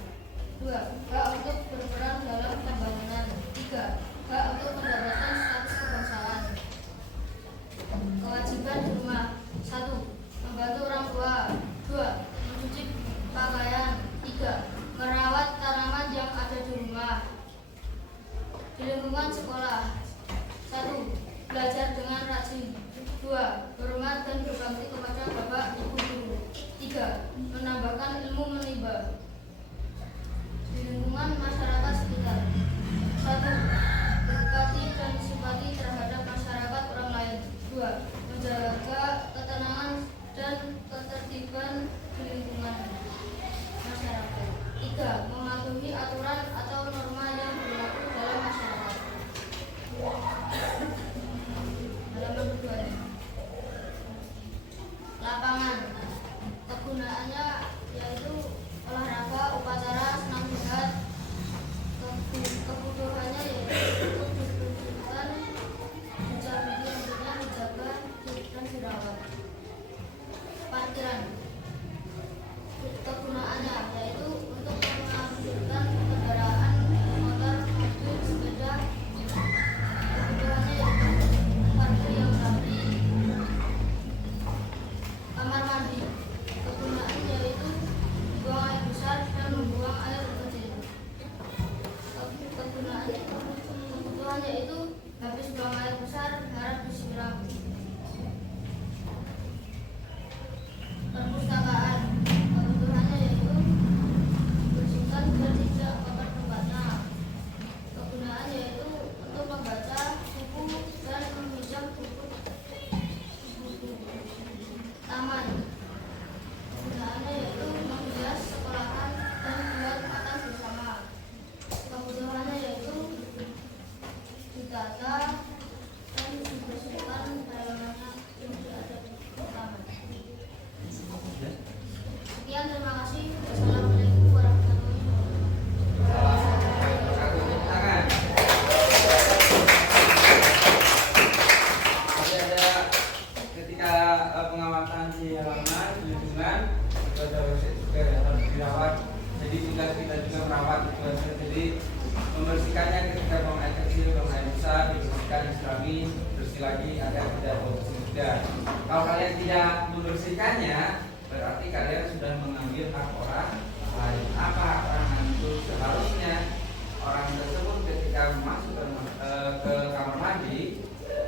2. Hak untuk berperan dalam pembangunan. 3. Hak untuk mendapatkan status kebangsaan. Kewajiban di rumah. 1. Membantu orang tua. 2. Mencuci pakaian. 3. Merawat tanaman yang ada di rumah. Di lingkungan sekolah. 1. Belajar dengan rajin. 2. Hormat dan berbakti kepada bapak ibu guru. 3. Menambahkan ilmu menimba. Di lingkungan masyarakat sekitar. 1. Berbakti dan simpati terhadap masyarakat orang lain. 2. Menjaga ketenangan dan ketertiban di lingkungan masyarakat. 3. Mematuhi aturan atau norma yang berlaku dalam masyarakat. Halaman kedua. Lapangan. Kegunaannya yaitu olahraga, upacara, senam sehat. Kebutuhannya yaitu lagi, bersih lagi agar tidak bau juga. Kalau kalian tidak membersihkannya, berarti kalian sudah mengambil hak orang lain. Apa hak orang lain itu? Seharusnya orang tersebut ketika masuk ke kamar mandi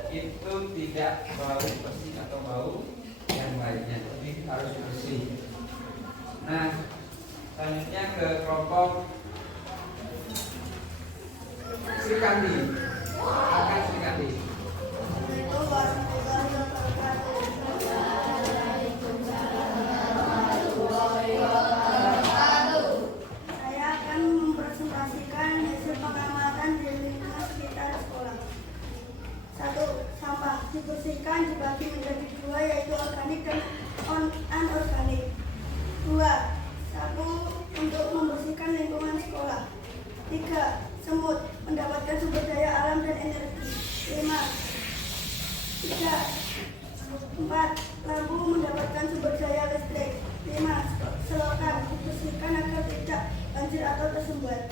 itu tidak bau bersih atau bau yang lainnya, jadi harus bersih. Nah, selanjutnya ke kelompok Sri Kandi. Akan Sri Kandi. Saya akan mempresentasikan hasil pengamatan di lingkungan sekitar sekolah. 1. Sampah dibersihkan dibagi menjadi 2, yaitu organik dan anorganik. 2. Sapu untuk membersihkan lingkungan sekolah. 3. Semut mendapatkan sumber daya alam dan energi. 4. Lampu mendapatkan sumber daya listrik. 5. Selokan dibersihkan agar tidak banjir atau tersumbat.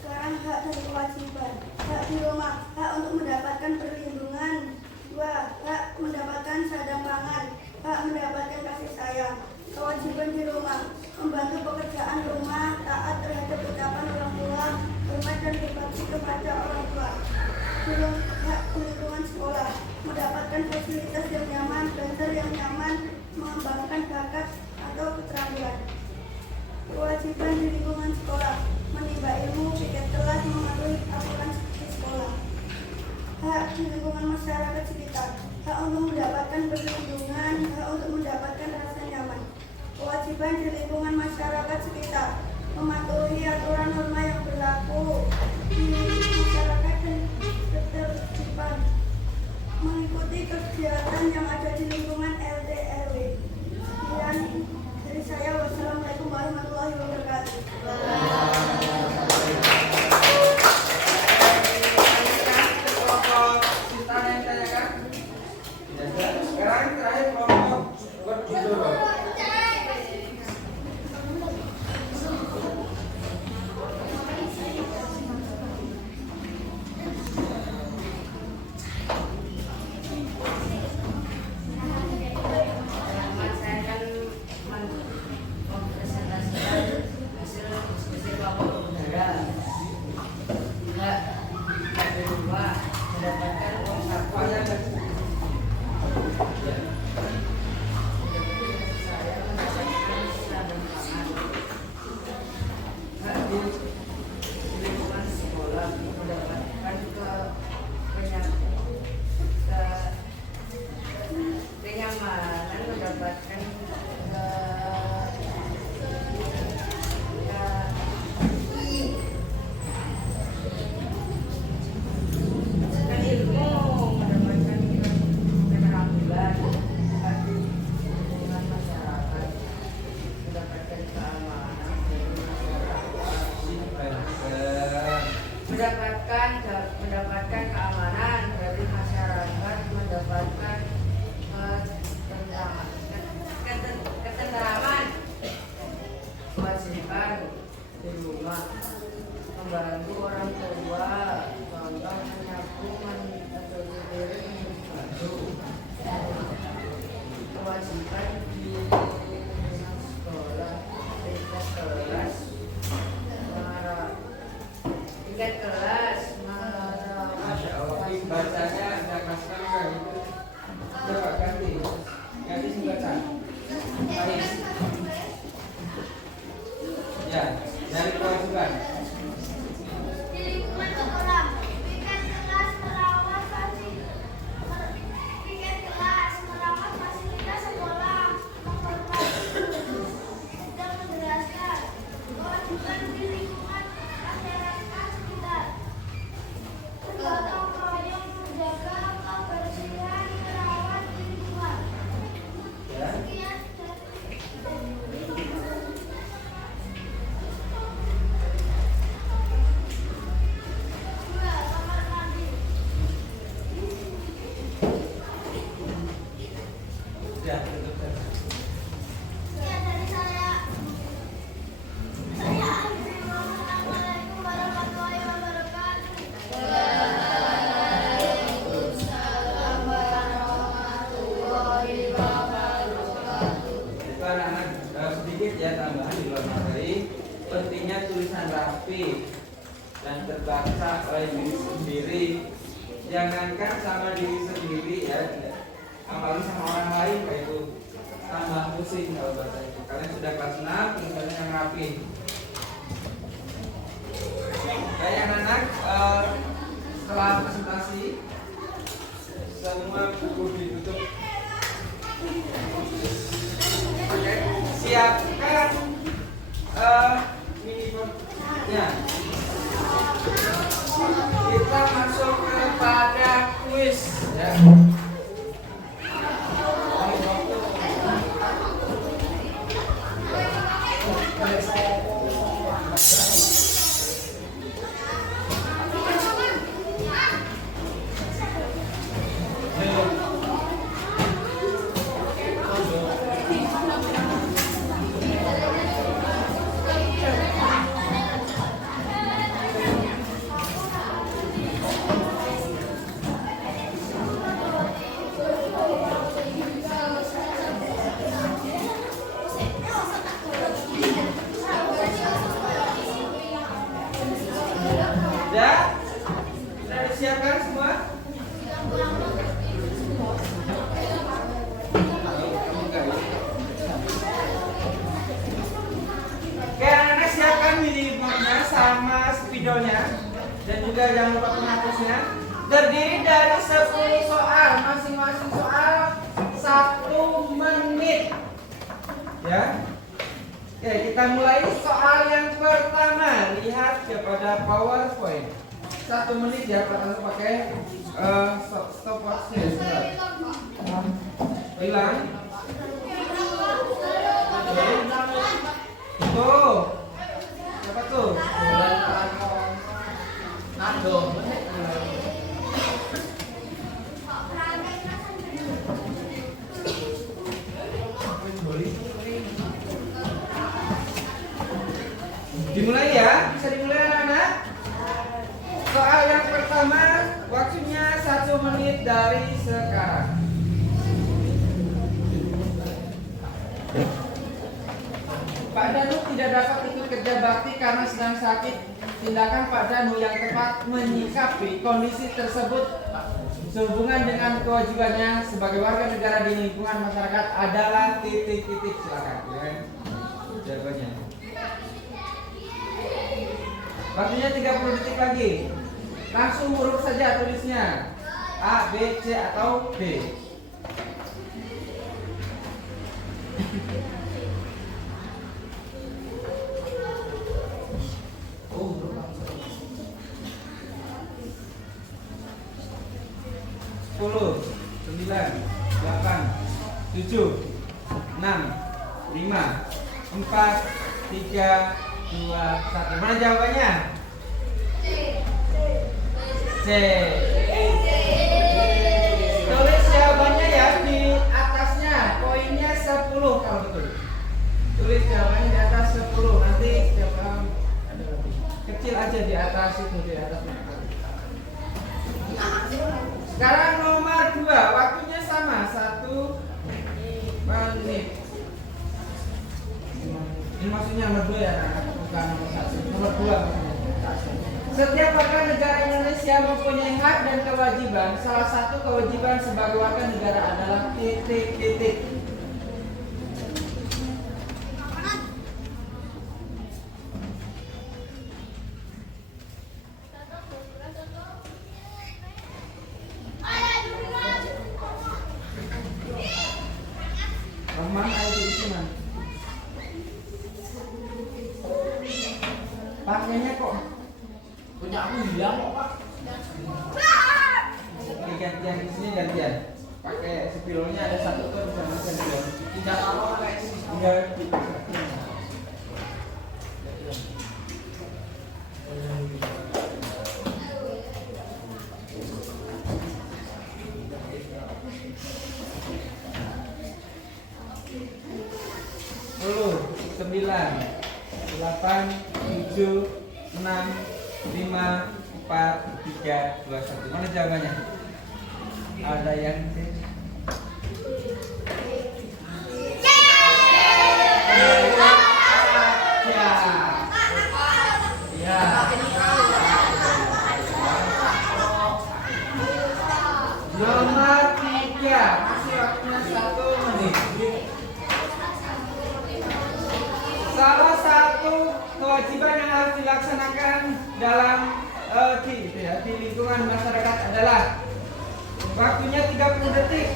Sekarang hak dan kewajiban. Hak di rumah, hak untuk mendapatkan perlindungan. 2. Hak mendapatkan sandang pangan. Hak mendapatkan kasih sayang. Kewajiban di rumah, membantu pekerjaan rumah, taat terhadap ucapan orang tua, hormat dan berbakti kepada orang tua. Hak di lingkungan sekolah, mendapatkan fasilitas yang nyaman, belajar yang nyaman, mengembangkan bakat atau keterampilan. Kewajiban di lingkungan sekolah, menimba ilmu, piket kelas, mematuhi aturan di sekolah. Hak di lingkungan masyarakat sekitar, hak untuk mendapatkan perlindungan, hak untuk mendapatkan rasa nyaman. Kewajiban di lingkungan masyarakat sekitar, mematuhi aturan norma yang berlaku di masyarakat dan ketertiban, mengikuti kegiatan yang ada di lingkungan LT RW. Sekian dari saya, wassalamualaikum warahmatullahi wabarakatuh. Sekarang terakhir kelompok Berdoro. mendapatkan keamanan dari masyarakat, mendapatkan ketentraman, kewajiban di rumah, membantu orang tua, contoh menyapu, mencuci piring, membantu. Kewajiban di sekolah, tingkat kelas, Masya Allah, bacanya ada kelas-kelas kayak gitu. Coba ganti singkatan. Baik. Ya, dari kewajiban. Di lingkungan sekolah, piket kelas merawat fasilitas sekolah, menghormati dan menjelaskan. Kewajiban di lingkungan masyarakat sekitar, bergotong royong menjaga kebersihan, merawat lingkungan. Ya. Sekian. dirasakan oleh diri sendiri. Jangankan sama diri sendiri ya, apalagi sama orang lain kayak itu tambah pusing kalau bahasa itu. Kalian sudah kelas 6, tinggalnya yang rapin. Baik anak-anak, setelah presentasi semua buku ditutup. Oke, siapkan minifonnya. Kita masuk kepada kuis ya. Sudah disiapkan semua? Oke, anak-anak siapkan minifonnya sama spidolnya dan juga jangan lupa penghapusnya. Terdiri dari 10 soal, masing-masing soal 1 menit. Ya. Oke, kita mulai soal yang pertama. Lihat kepada PowerPoint. 1 menit ya, langsung pakai stopwatch ya. Hilang. Tuh. Siapa tuh? Nando. Dimulai ya, bisa dimulai anak-anak. Soal yang pertama, waktunya 1 menit dari sekarang. Pak Danu tidak dapat ikut kerja bakti karena sedang sakit. Tindakan Pak Danu yang tepat menyikapi kondisi tersebut sehubungan dengan kewajibannya sebagai warga negara di lingkungan masyarakat adalah titik-titik. Silakan. Jawabannya. Waktunya 30 detik lagi. Langsung huruf saja tulisnya. A, B, C atau D. Sepuluh, 9, 8, 7, 6, 5, 4, 3, 2, 1. Mana jawabannya? C. Tulis jawabannya ya di atasnya. Poinnya 10 kalau betul. Tulis jawabannya di atas 10. Nanti setiap ada lebih. Kecil aja di atas itu, di atasnya. Sekarang nomor 2. Waktunya sama, 1 menit. Ini maksudnya nomor 2 ya, bukan nomor 1. Nomor 2 maksudnya. Setiap warga negara Indonesia mempunyai hak dan kewajiban. Salah satu kewajiban sebagai warga negara adalah titik-titik. Rahman ayo diisi man. Pakainya kok punya aku hilang kok Pak. Oke, gantian di sini gantian. Pakai spidolnya ada 1 tuh bisa gantian. Tidak apa pakai spidol. Sepuluh, 9, 8, 7, 6, 5, 4, 3, 2, 1. Mana jawabannya? Ada yang C. Ya. Nomor 3, masih waktunya 1 menit. Salah satu kewajiban yang harus dilaksanakan dalam di lingkungan masyarakat adalah waktunya 30 detik.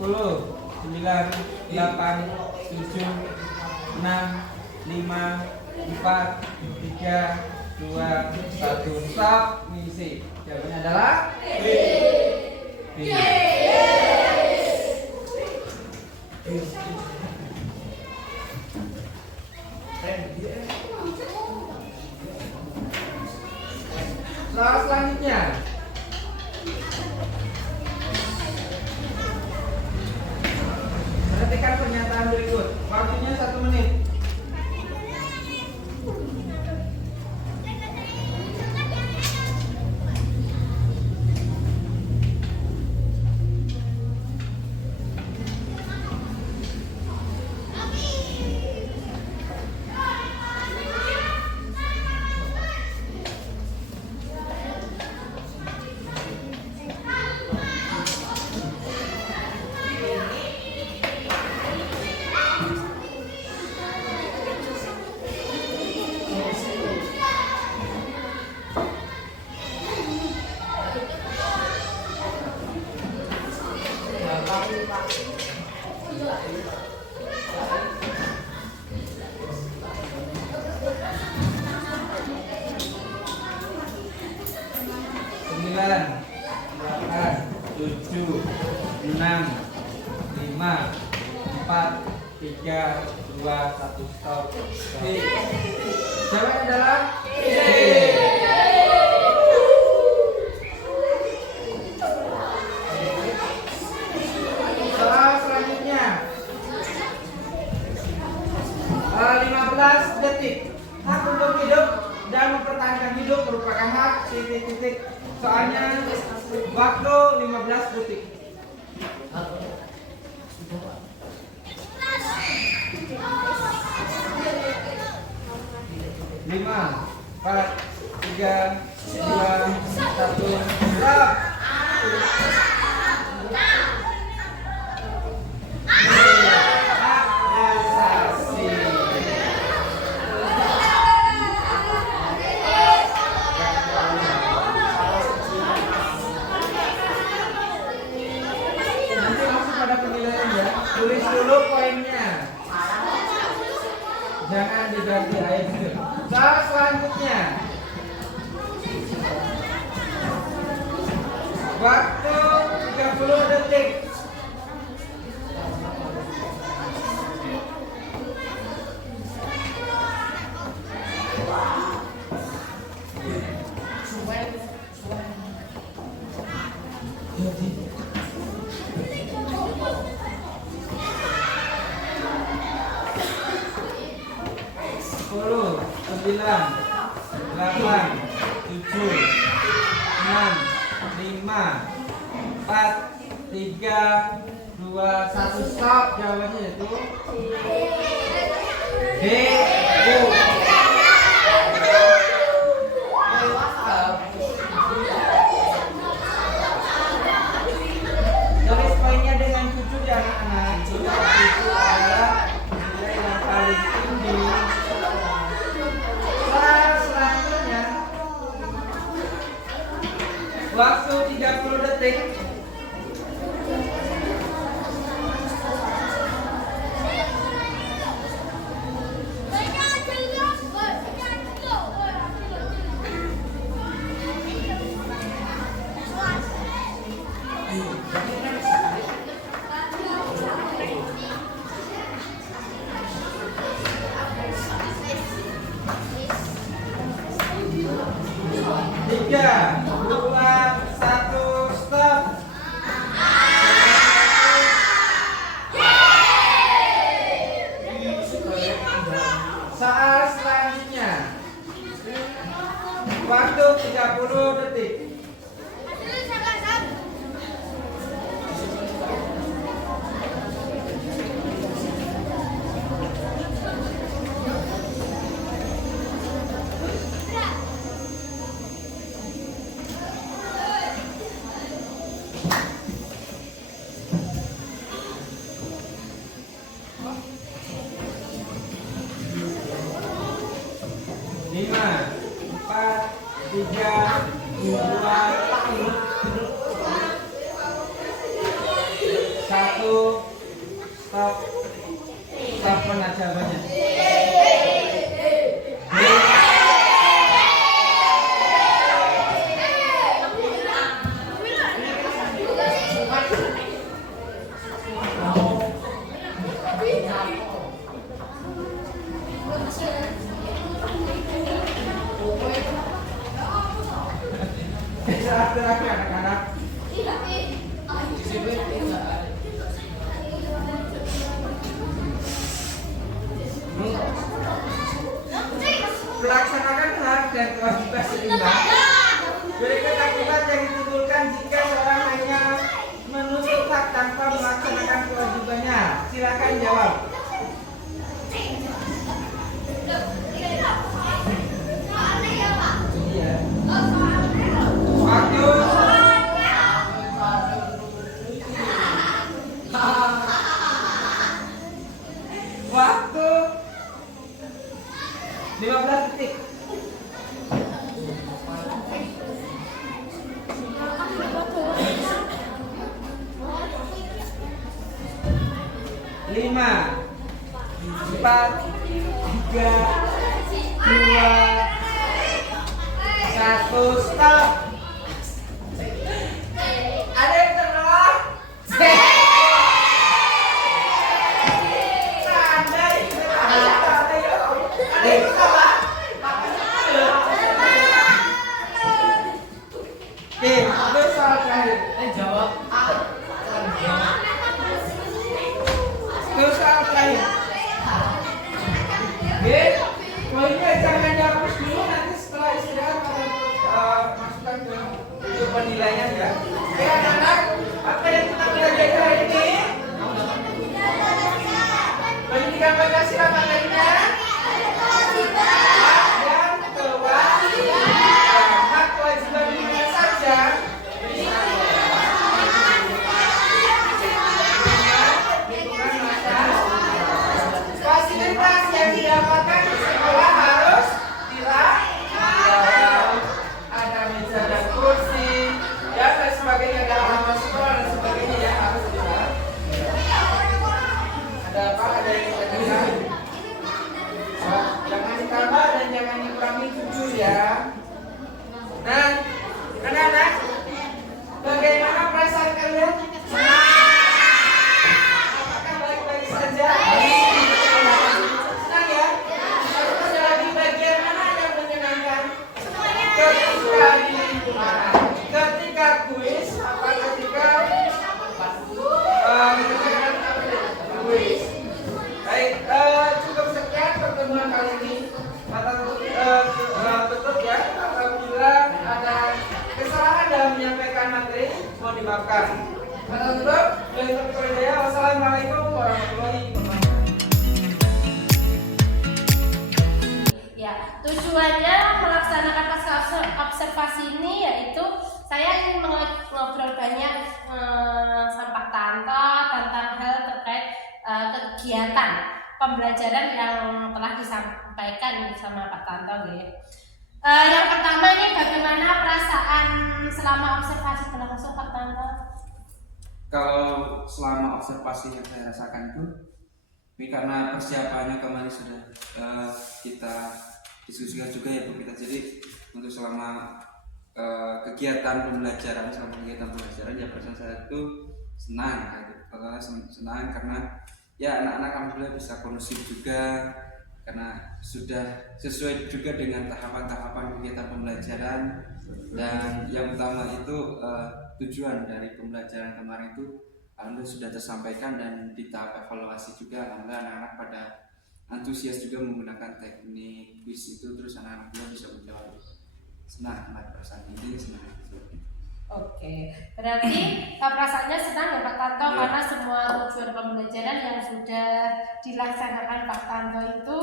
Sepuluh, 9, 8, 7, 6, 5, 4, 3, 2, 1. Stop. Misi. Jawabannya adalah B. Soal selanjutnya. Perhatikan pernyataan berikut. Waktunya 1 menit. Sembilan, 8, 7, 6, 5, 4, 3, 2, 1. Stop. Jawabannya adalah soal selanjutnya. 15 detik. Hak untuk hidup dan mempertahankan hidup merupakan hak titik-titik. Soalnya waktu 15 detik. 5, 4, 3, 2, 1. Stop. Tulis dulu poinnya. Jangan diganti air dulu. Soal selanjutnya. Waktu 30 detik. Sepuluh, 9, 8, 7, 6, 5, 4, 3, 2, 1. Stop. Jawabannya yaitu D. Tulis poinnya dengan jujur ya anak-anak. Itu adalah nilai yang paling tinggi. Selanjutnya, waktu 30 detik. Tiga, 2, 1, stop. Soal selanjutnya. Waktu 30 detik. Lima, empat, tiga, dua, satu, stop. Stop penajabannya. Silakan anak-anak. Melaksanakan hak dan kewajiban seimbang. Berikut akibat yang ditimbulkan jika seorang hanya menuntut hak tanpa melaksanakan kewajibannya. Silakan jawab. Iya. Waktu. Waktu 15 detik. Lima, empat, tiga, dua, satu, stop. Ada yang terlewat? Oke, itu soal terakhir. Jawab A. Itu soal terakhir. Oke, poinnya jangan dihapus dulu, nanti setelah istirahat kita masukkan ke penilaian ya. Oke anak-anak, apa yang kita pelajari hari ini? Pendidikan Pancasila materinya dan kewajiban. Hak kewajiban di mana saja? Lingkungan masa. Fasilitas yang didapatkan di sekolah harus dilakukan. Ada meja dan kursi, dan lain sebagainya, ada halaman sekolah dan sebagainya yang harus dilakukan. Ada apa? Ada yang ditanyakan? Jangan ditambah dan jangan dikurangi 7 ya. Nah, anak-anak, bagaimana perasaan kalian? Apakah baik-baik saja? Senang ya? Terus ada lagi bagian mana yang menyenangkan? Ketika di lingkungan, ketika kuis, apa ketika mengerjakan kuis. Baik, cukup sekian pertemuan kali ini. Tutup ya. Apabila ada kesalahan dalam menyampaikan materi, mohon dimaafkan. Tutup. Wassalamualaikum warahmatullahi wabarakatuh. Ya, tujuannya melaksanakan pasca observasi ini yaitu saya ingin ngobrol banyak sama Pak Tanto tentang hal terkait kegiatan pembelajaran yang telah disampaikan sama Pak Tanto gitu. Yang pertama ini bagaimana perasaan selama observasi berlangsung Pak Tanto? Kalau selama observasi yang saya rasakan itu, ini karena persiapannya kemarin sudah kita diskusikan juga ya Bu kita. Jadi untuk selama kegiatan pembelajaran ya perasaan saya itu senang, senang karena ya anak-anak alhamdulillah bisa kondusif juga karena sudah sesuai juga dengan tahapan-tahapan kegiatan pembelajaran. Dan yang utama itu tujuan dari pembelajaran kemarin itu alhamdulillah sudah tersampaikan, dan di tahap evaluasi juga alhamdulillah anak-anak pada antusias juga menggunakan teknik quiz itu, terus anak-anak juga bisa menjawab senang, ada perasaan ini senang. Oke, berarti perasaannya senang ya Pak Tanto Ya. karena semua tujuan pembelajaran yang sudah dilaksanakan Pak Tanto itu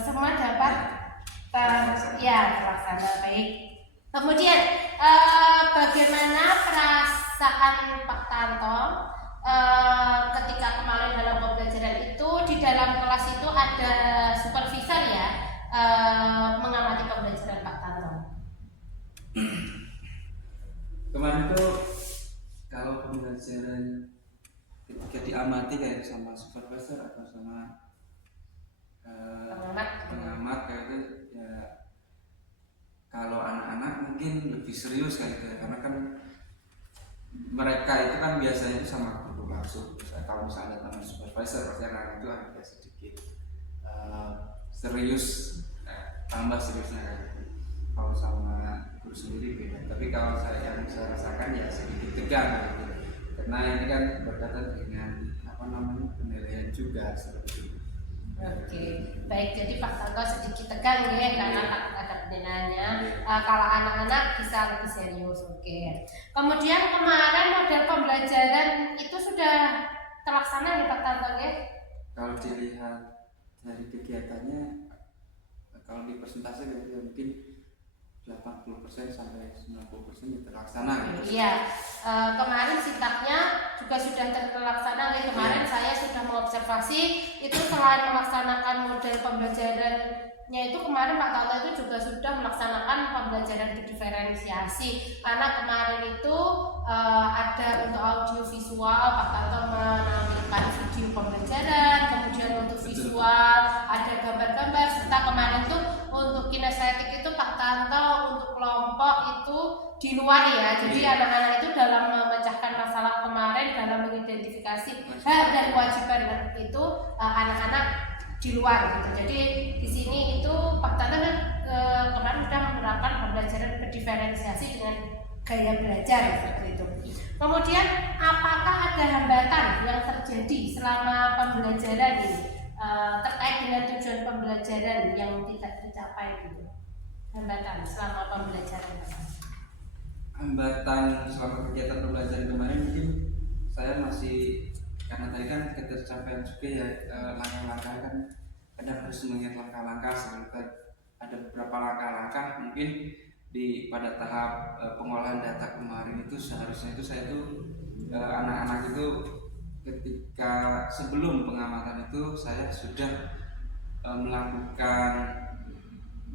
semua dapat terlaksana baik. Kemudian bagaimana perasaan Pak Tanto ketika kemarin dalam pembelajaran itu di dalam kelas itu ada supervisor ya mengamati pembelajaran Pak Tanto. Kemarin tuh kalau pembelajaran ketika diamati kayak sama supervisor atau sama pengamat kayak itu ya, kalau anak-anak mungkin lebih serius kayak gitu ya, karena kan mereka itu kan biasanya itu sama guru langsung. Kalau misalnya ada teman supervisor pasti anak itu agak sedikit serius, tambah seriusnya kayak gitu. Kalau sama guru sendiri beda. Tapi kalau saya rasakan ya sedikit tegang gitu. Karena ini kan berkaitan dengan penilaian juga seperti itu. Oke, baik. Jadi Pak Tanto sedikit tegang ya karena takut ada penilaiannya. Kalau anak-anak bisa lebih serius. Oke. Kemudian kemarin model pembelajaran itu sudah terlaksana ya Pak Tanto ya? Kalau dilihat dari kegiatannya, kalau di persentase gitu mungkin 80% sampai 90% ya terlaksana gitu. Iya, kemarin sitaknya juga sudah terlaksana. Kemarin saya sudah mengobservasi itu selain melaksanakan model pembelajarannya itu kemarin Pak Tanto itu juga sudah melaksanakan pembelajaran berdiferensiasi. Karena kemarin itu ada untuk audio visual Pak Tanto menampilkan video pembelajaran, kemudian untuk visual ada gambar-gambar, serta kemarin tuh untuk kinestetik itu Pak Tanto untuk kelompok itu di luar ya. Jadi anak-anak itu dalam memecahkan masalah kemarin dalam mengidentifikasi hak dan kewajiban itu anak-anak di luar gitu. Jadi di sini itu Pak Tanto kemarin sudah menerapkan pembelajaran berdiferensiasi dengan gaya belajar seperti itu. Kemudian apakah ada hambatan yang terjadi selama pembelajaran ini terkait dengan tujuan pembelajaran yang tidak dicapai gitu? Hambatan selama pembelajaran. Hambatan selama kegiatan pembelajaran kemarin mungkin saya masih, karena tadi kan ketercapaian juga ya, langkah-langkah kan kadang harus mengingat langkah-langkah seperti ada beberapa langkah-langkah mungkin pada tahap pengolahan data kemarin itu seharusnya itu saya tuh anak-anak itu ketika sebelum pengamatan itu saya sudah melakukan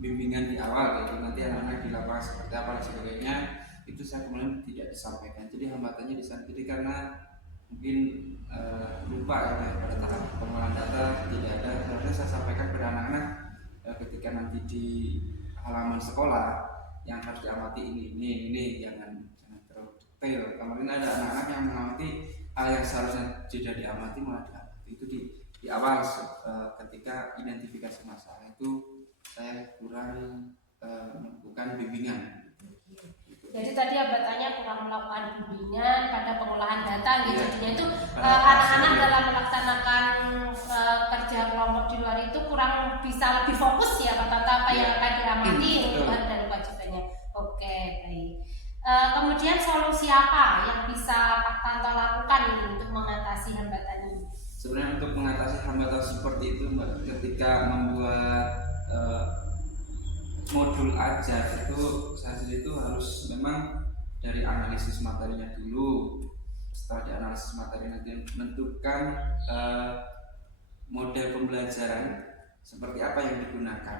bimbingan di awal gitu, nanti anak-anak di lapangan seperti apa dan sebagainya itu saya kemarin tidak disampaikan. Jadi hambatannya di sana jadi karena mungkin lupa ya pada tahap pengolahan data tidak ada. Seharusnya saya sampaikan pada anak-anak ketika nanti di halaman sekolah yang harus diamati ini jangan terlalu detail. Kemarin ada anak-anak yang mengamati hal yang seharusnya tidak diamati malah diamati. Itu di awal ketika identifikasi masalah itu saya kurang melakukan bimbingan. Jadi tadi hambatannya kurang melakukan bimbingan pada pengolahan data gitu. Iya. Jadinya itu anak-anak dalam melaksanakan kerja kelompok di luar itu kurang bisa lebih fokus ya Pak Tanto apa yang akan diamati dan kewajibannya. Oke, baik. Kemudian solusi apa yang bisa Pak Tanto lakukan ini untuk mengatasi hambatan ini? Sebenarnya untuk mengatasi hambatan seperti itu Mbak, ketika membuat modul ajar itu saya sendiri itu harus memang dari analisis materinya dulu. Setelah dianalisis materi nanti menentukan model pembelajaran seperti apa yang digunakan.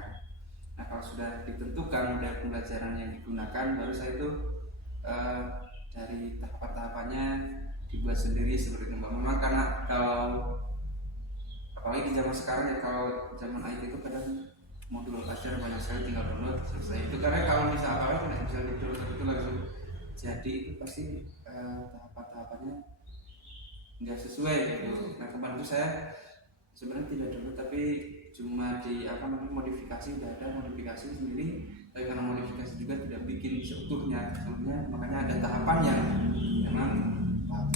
Nah kalau sudah ditentukan model pembelajaran yang digunakan, baru saya itu dari tahapan-tahapannya dibuat sendiri seperti itu. Memang karena kalau apalagi di zaman sekarang ya, kalau zaman IT itu kadang modul ajar banyak sekali, tinggal download selesai. Itu karena kalau misalnya bisa di-download itu langsung jadi, itu pasti tahapan-tahapannya nggak sesuai gitu. Nah kemarin itu saya sebenarnya tidak download tapi cuma di modifikasi, udah ada modifikasi sendiri. Tapi karena modifikasi juga tidak bikin seutuhnya, makanya ada tahapan yang memang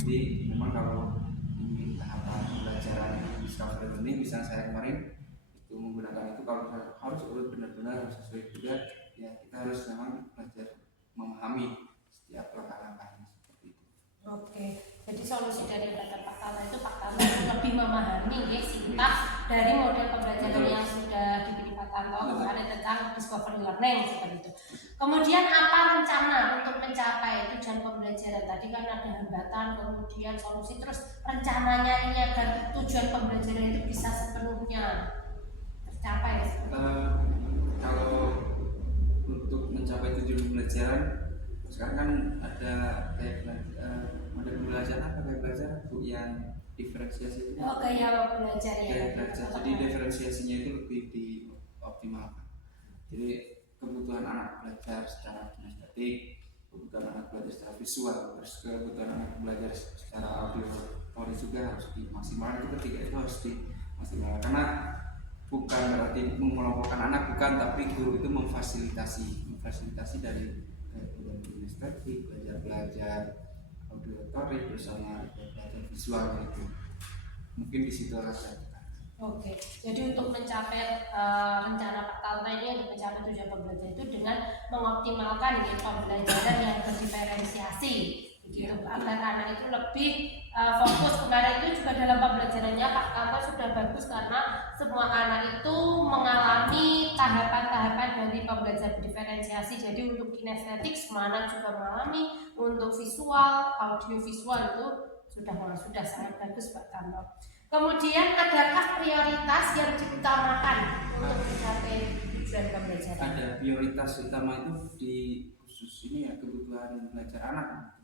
jadi memang kalau ini tahapan pembelajaran discovery learning bisa saya kemarin itu menggunakan itu, kalau harus benar-benar harus sesuai juga ya kita harus memang belajar memahami setiap langkah-langkahnya seperti itu. Oke, jadi solusi dari belajar Pak Tata itu Pak Tata lebih memahami ya sintaks dari model pembelajaran yang sudah diberi Pak Tata kemarin tentang discovery learning seperti itu. Kemudian apa rencana untuk mencapai tujuan pembelajaran? Tadi kan ada hambatan, kemudian solusi, terus rencananya ini agar tujuan pembelajaran itu bisa sepenuhnya tercapai. Kalau untuk mencapai tujuan pembelajaran sekarang kan ada kayak model pembelajaran apa kayak belajar Bu yang diferensiasi itu? Oh, kayak belajar ya. Kayak belajar. Jadi diferensiasinya itu lebih dioptimalkan. Jadi kebutuhan anak belajar secara kinestetik, kebutuhan anak belajar secara visual, terus kebutuhan anak belajar secara auditory juga harus dimaksimalkan. Itu ketiga itu harus dimaksimalkan karena bukan berarti mengelompokkan anak, bukan, tapi guru itu memfasilitasi dari kebutuhan kinestetik, belajar auditory bersama belajar visual itu. Mungkin di situ alasannya. Oke, jadi untuk mencapai rencana Pak Tata ini untuk mencapai tujuan pembelajaran itu dengan mengoptimalkan ya, pembelajaran yang berdiferensiasi, begitu agar anak itu lebih fokus. Kemarin itu juga dalam pembelajarannya Pak Tata sudah bagus karena semua anak itu mengalami tahapan-tahapan dari pembelajaran diferensiasi. Jadi untuk kinestetik semua anak juga mengalami, untuk visual, audio visual itu sudah sangat bagus Pak Tata. Kemudian adakah prioritas yang diutamakan untuk mencapai tujuan pembelajaran? Ada prioritas utama itu di khusus ini ya kebutuhan belajar anak.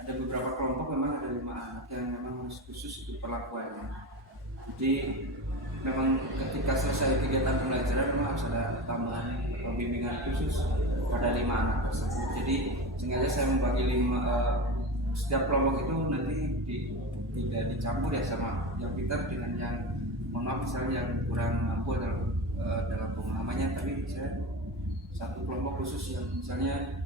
Ada beberapa kelompok memang ada 5 anak yang memang harus khusus itu perlakuannya. Jadi memang ketika selesai kegiatan pembelajaran memang harus ada tambahan atau bimbingan khusus pada 5 anak tersebut. Jadi sengaja saya membagi 5 setiap kelompok itu nanti tidak dicampur ya sama yang pintar dengan yang mohon maaf misalnya yang kurang mampu dalam pemahamannya, tapi saya satu kelompok khusus yang misalnya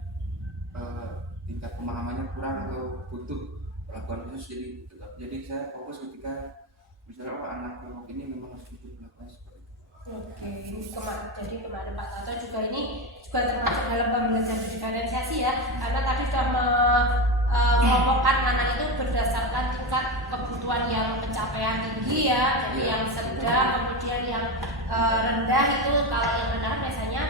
tingkat pemahamannya kurang atau butuh perlakuan khusus, jadi saya fokus ketika misalnya anak kelompok ini memang harus butuh perlakuan seperti itu. Oke, jadi kemarin Pak Tato juga ini juga termasuk dalam pembelajaran diferensiasi ya, karena tadi sudah mengelompokkan anak itu berdasarkan tingkat kebutuhan yang pencapaian tinggi ya, jadi yang sedang, kemudian yang rendah itu kalau yang rendah biasanya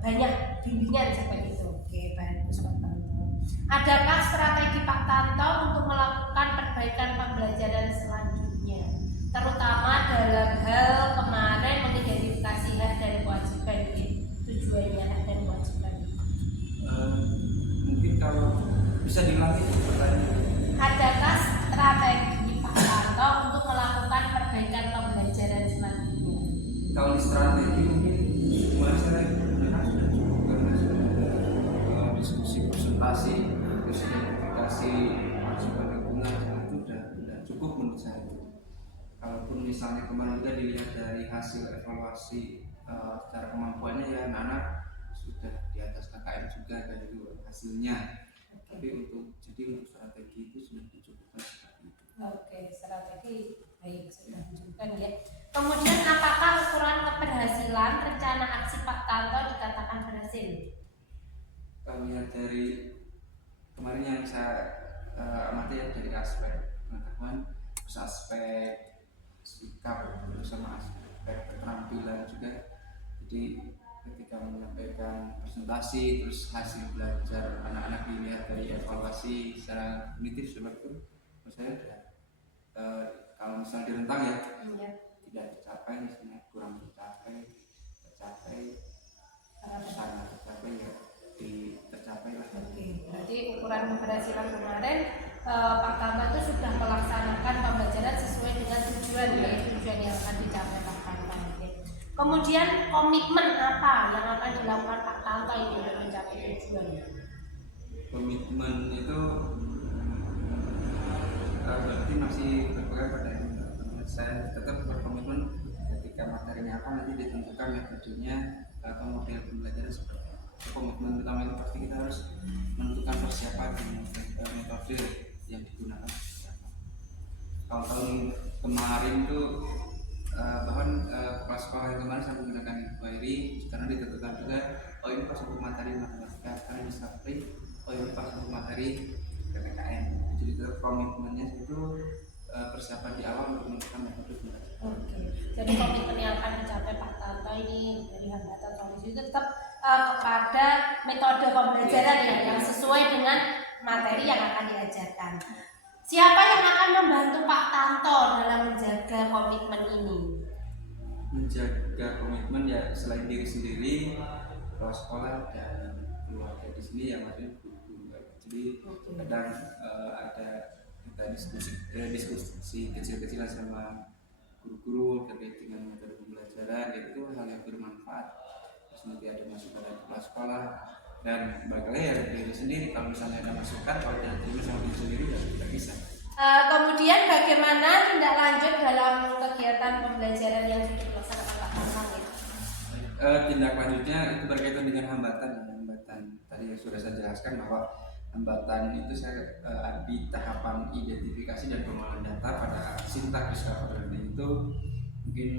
banyak bimbingan seperti itu. Oke, bagus Pak Tanto. Adakah strategi Pak Tanto untuk melakukan perbaikan pembelajaran selanjutnya, terutama dalam hal kemarin mengidentifikasi hak dan kewajiban, tujuannya hak dan kewajiban? Mungkin kalau bisa diulangi pertanyaan. Adakah strategi Pak Tanto untuk melakukan perbaikan pembelajaran selanjutnya? Kalau di strategi mungkin kemarin saya sudah cukup karena sudah ada diskusi presentasi, terus identifikasi masukan lingkungan itu sudah cukup menurut saya. Kalaupun misalnya kemarin juga dilihat dari hasil evaluasi secara kemampuannya ya anak-anak sudah di atas KKM juga dari hasilnya. Tapi untuk strategi itu sudah dicukupkan seperti itu. Oke, strategi baik sudah dicukupkan ya. Kemudian apakah ukuran keberhasilan rencana aksi Pak Tanto dikatakan berhasil? Kalau lihat dari kemarin yang saya amati ya dari aspek pengetahuan, terus aspek sikap, terus sama aspek keterampilan juga. Jadi ketika menyampaikan presentasi terus hasil belajar anak-anak dilihat dari evaluasi secara kognitif seperti itu, menurut saya kalau misalnya direntang ya tidak tercapai, misalnya kurang tercapai sangat tercapai ya tercapai lah. Oke, berarti ukuran keberhasilan kemarin Pak Tanto itu sudah melaksanakan pembelajaran sesuai dengan tujuan yang akan dicapai Pak Tanto. Kemudian komitmen apa yang akan dilakukan Pak Tanto ini untuk mencapai tujuan? Komitmen itu berarti masih berpegang pada saya tetap berkomitmen ketika materinya apa nanti ditentukan metodenya atau model pembelajaran seperti apa. Komitmen pertama itu pasti kita harus menentukan persiapan metode yang digunakan. Kalau tahun kemarin itu bahkan kepala sekolah yang kemarin saya menggunakan query karena ditentukan juga ini pas untuk materi matematika, karena discovery ini pas untuk materi PPKN. Jadi komitmennya itu persiapan di awal untuk menggunakan metode belajar. Oke, jadi komitmen yang akan dicapai Pak Tanto ini dari hambatan solusi itu tetap kepada metode pembelajaran ya, yang sesuai dengan materi yang akan diajarkan. Siapa yang akan membantu Pak Tanto dalam menjaga komitmen ini? Menjaga komitmen ya selain diri sendiri, kepala sekolah dan keluarga di sini yang maksudnya guru. Jadi kadang ada kita diskusi kecil-kecilan sama guru-guru terkait dengan metode pembelajaran, itu hal yang bermanfaat. Terus nanti ada masukan dari kepala sekolah dan balik lagi ya diri sendiri. Kalau misalnya ada masukan, kalau tidak terima sama diri sendiri ya tidak bisa. Kemudian bagaimana tindak lanjut dalam kegiatan pembelajaran yang sudah dilaksanakan Pak Tanto? Tindak lanjutnya itu berkaitan dengan hambatan. Tadi yang sudah saya jelaskan bahwa hambatan itu saya di tahapan identifikasi dan pengolahan data pada sintak discovery learning itu mungkin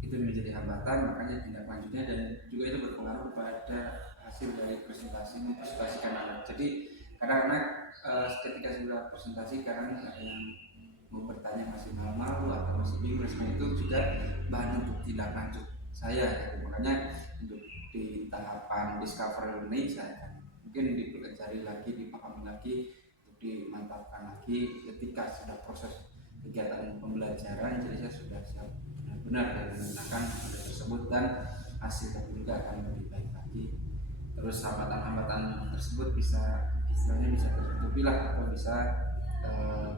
itu menjadi hambatan, makanya tindak lanjutnya dan juga itu berpengaruh pada hasil dari presentasi mempresentasikan anak. Jadi kadang-kadang ketika sudah presentasi kadang ada yang mau bertanya masih malu-malu atau masih bingung, itu juga bahan untuk tindak lanjut saya. Makanya untuk di tahapan discovery learning saya akan mungkin dipelajari lagi, dipahami lagi, untuk dimantapkan lagi ketika sudah proses kegiatan pembelajaran. Jadi saya sudah siap benar-benar dari menggunakan metode tersebut dan hasilnya juga akan lebih baik lagi. Terus hambatan-hambatan tersebut bisa istilahnya bisa tertutupi lah atau bisa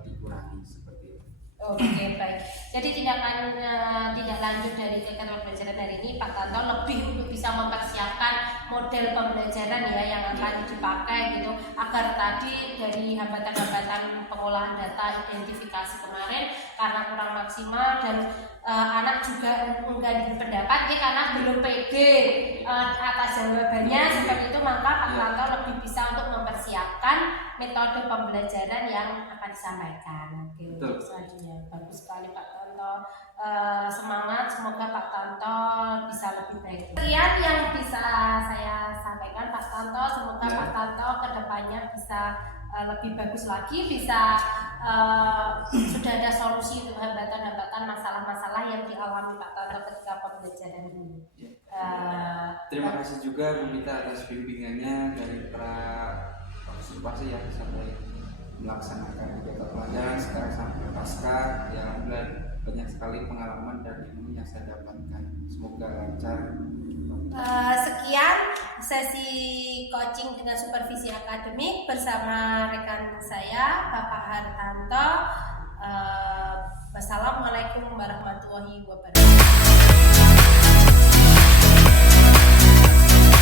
dikurangi seperti itu. Oke, baik. Jadi tindak lanjut dari kegiatan pembelajaran hari ini Pak Tanto lebih untuk bisa mempersiapkan model pembelajaran ya yang akan dipakai gitu, agar tadi dari hambatan-hambatan pengolahan data identifikasi kemarin karena kurang maksimal dan anak juga enggan pendapat karena belum pede atas jawabannya seperti itu, maka Pak Tanto lebih bisa untuk mempersiapkan metode pembelajaran yang akan disampaikan. Oke, untuk selanjutnya bagus sekali Pak Tanto. Semangat, semoga Pak Tanto bisa lebih baik. Sekian yang bisa saya sampaikan Pak Tanto, semoga Pak Tanto kedepannya bisa lebih bagus lagi, bisa sudah ada solusi untuk hambatan-hambatan masalah-masalah yang dialami Pak Tanto ketika pembelajaran ini. Terima kasih juga Bu Mita atas bimbingannya dari para partisipasi yang sampai melaksanakan kegiatan pelajaran sekarang sampai pasca. Ya, banyak sekali pengalaman dan ilmu yang saya dapatkan. Semoga lancar. Sekian sesi coaching dengan supervisi akademik bersama rekan saya Bapak Hartanto. Wassalamualaikum warahmatullahi wabarakatuh.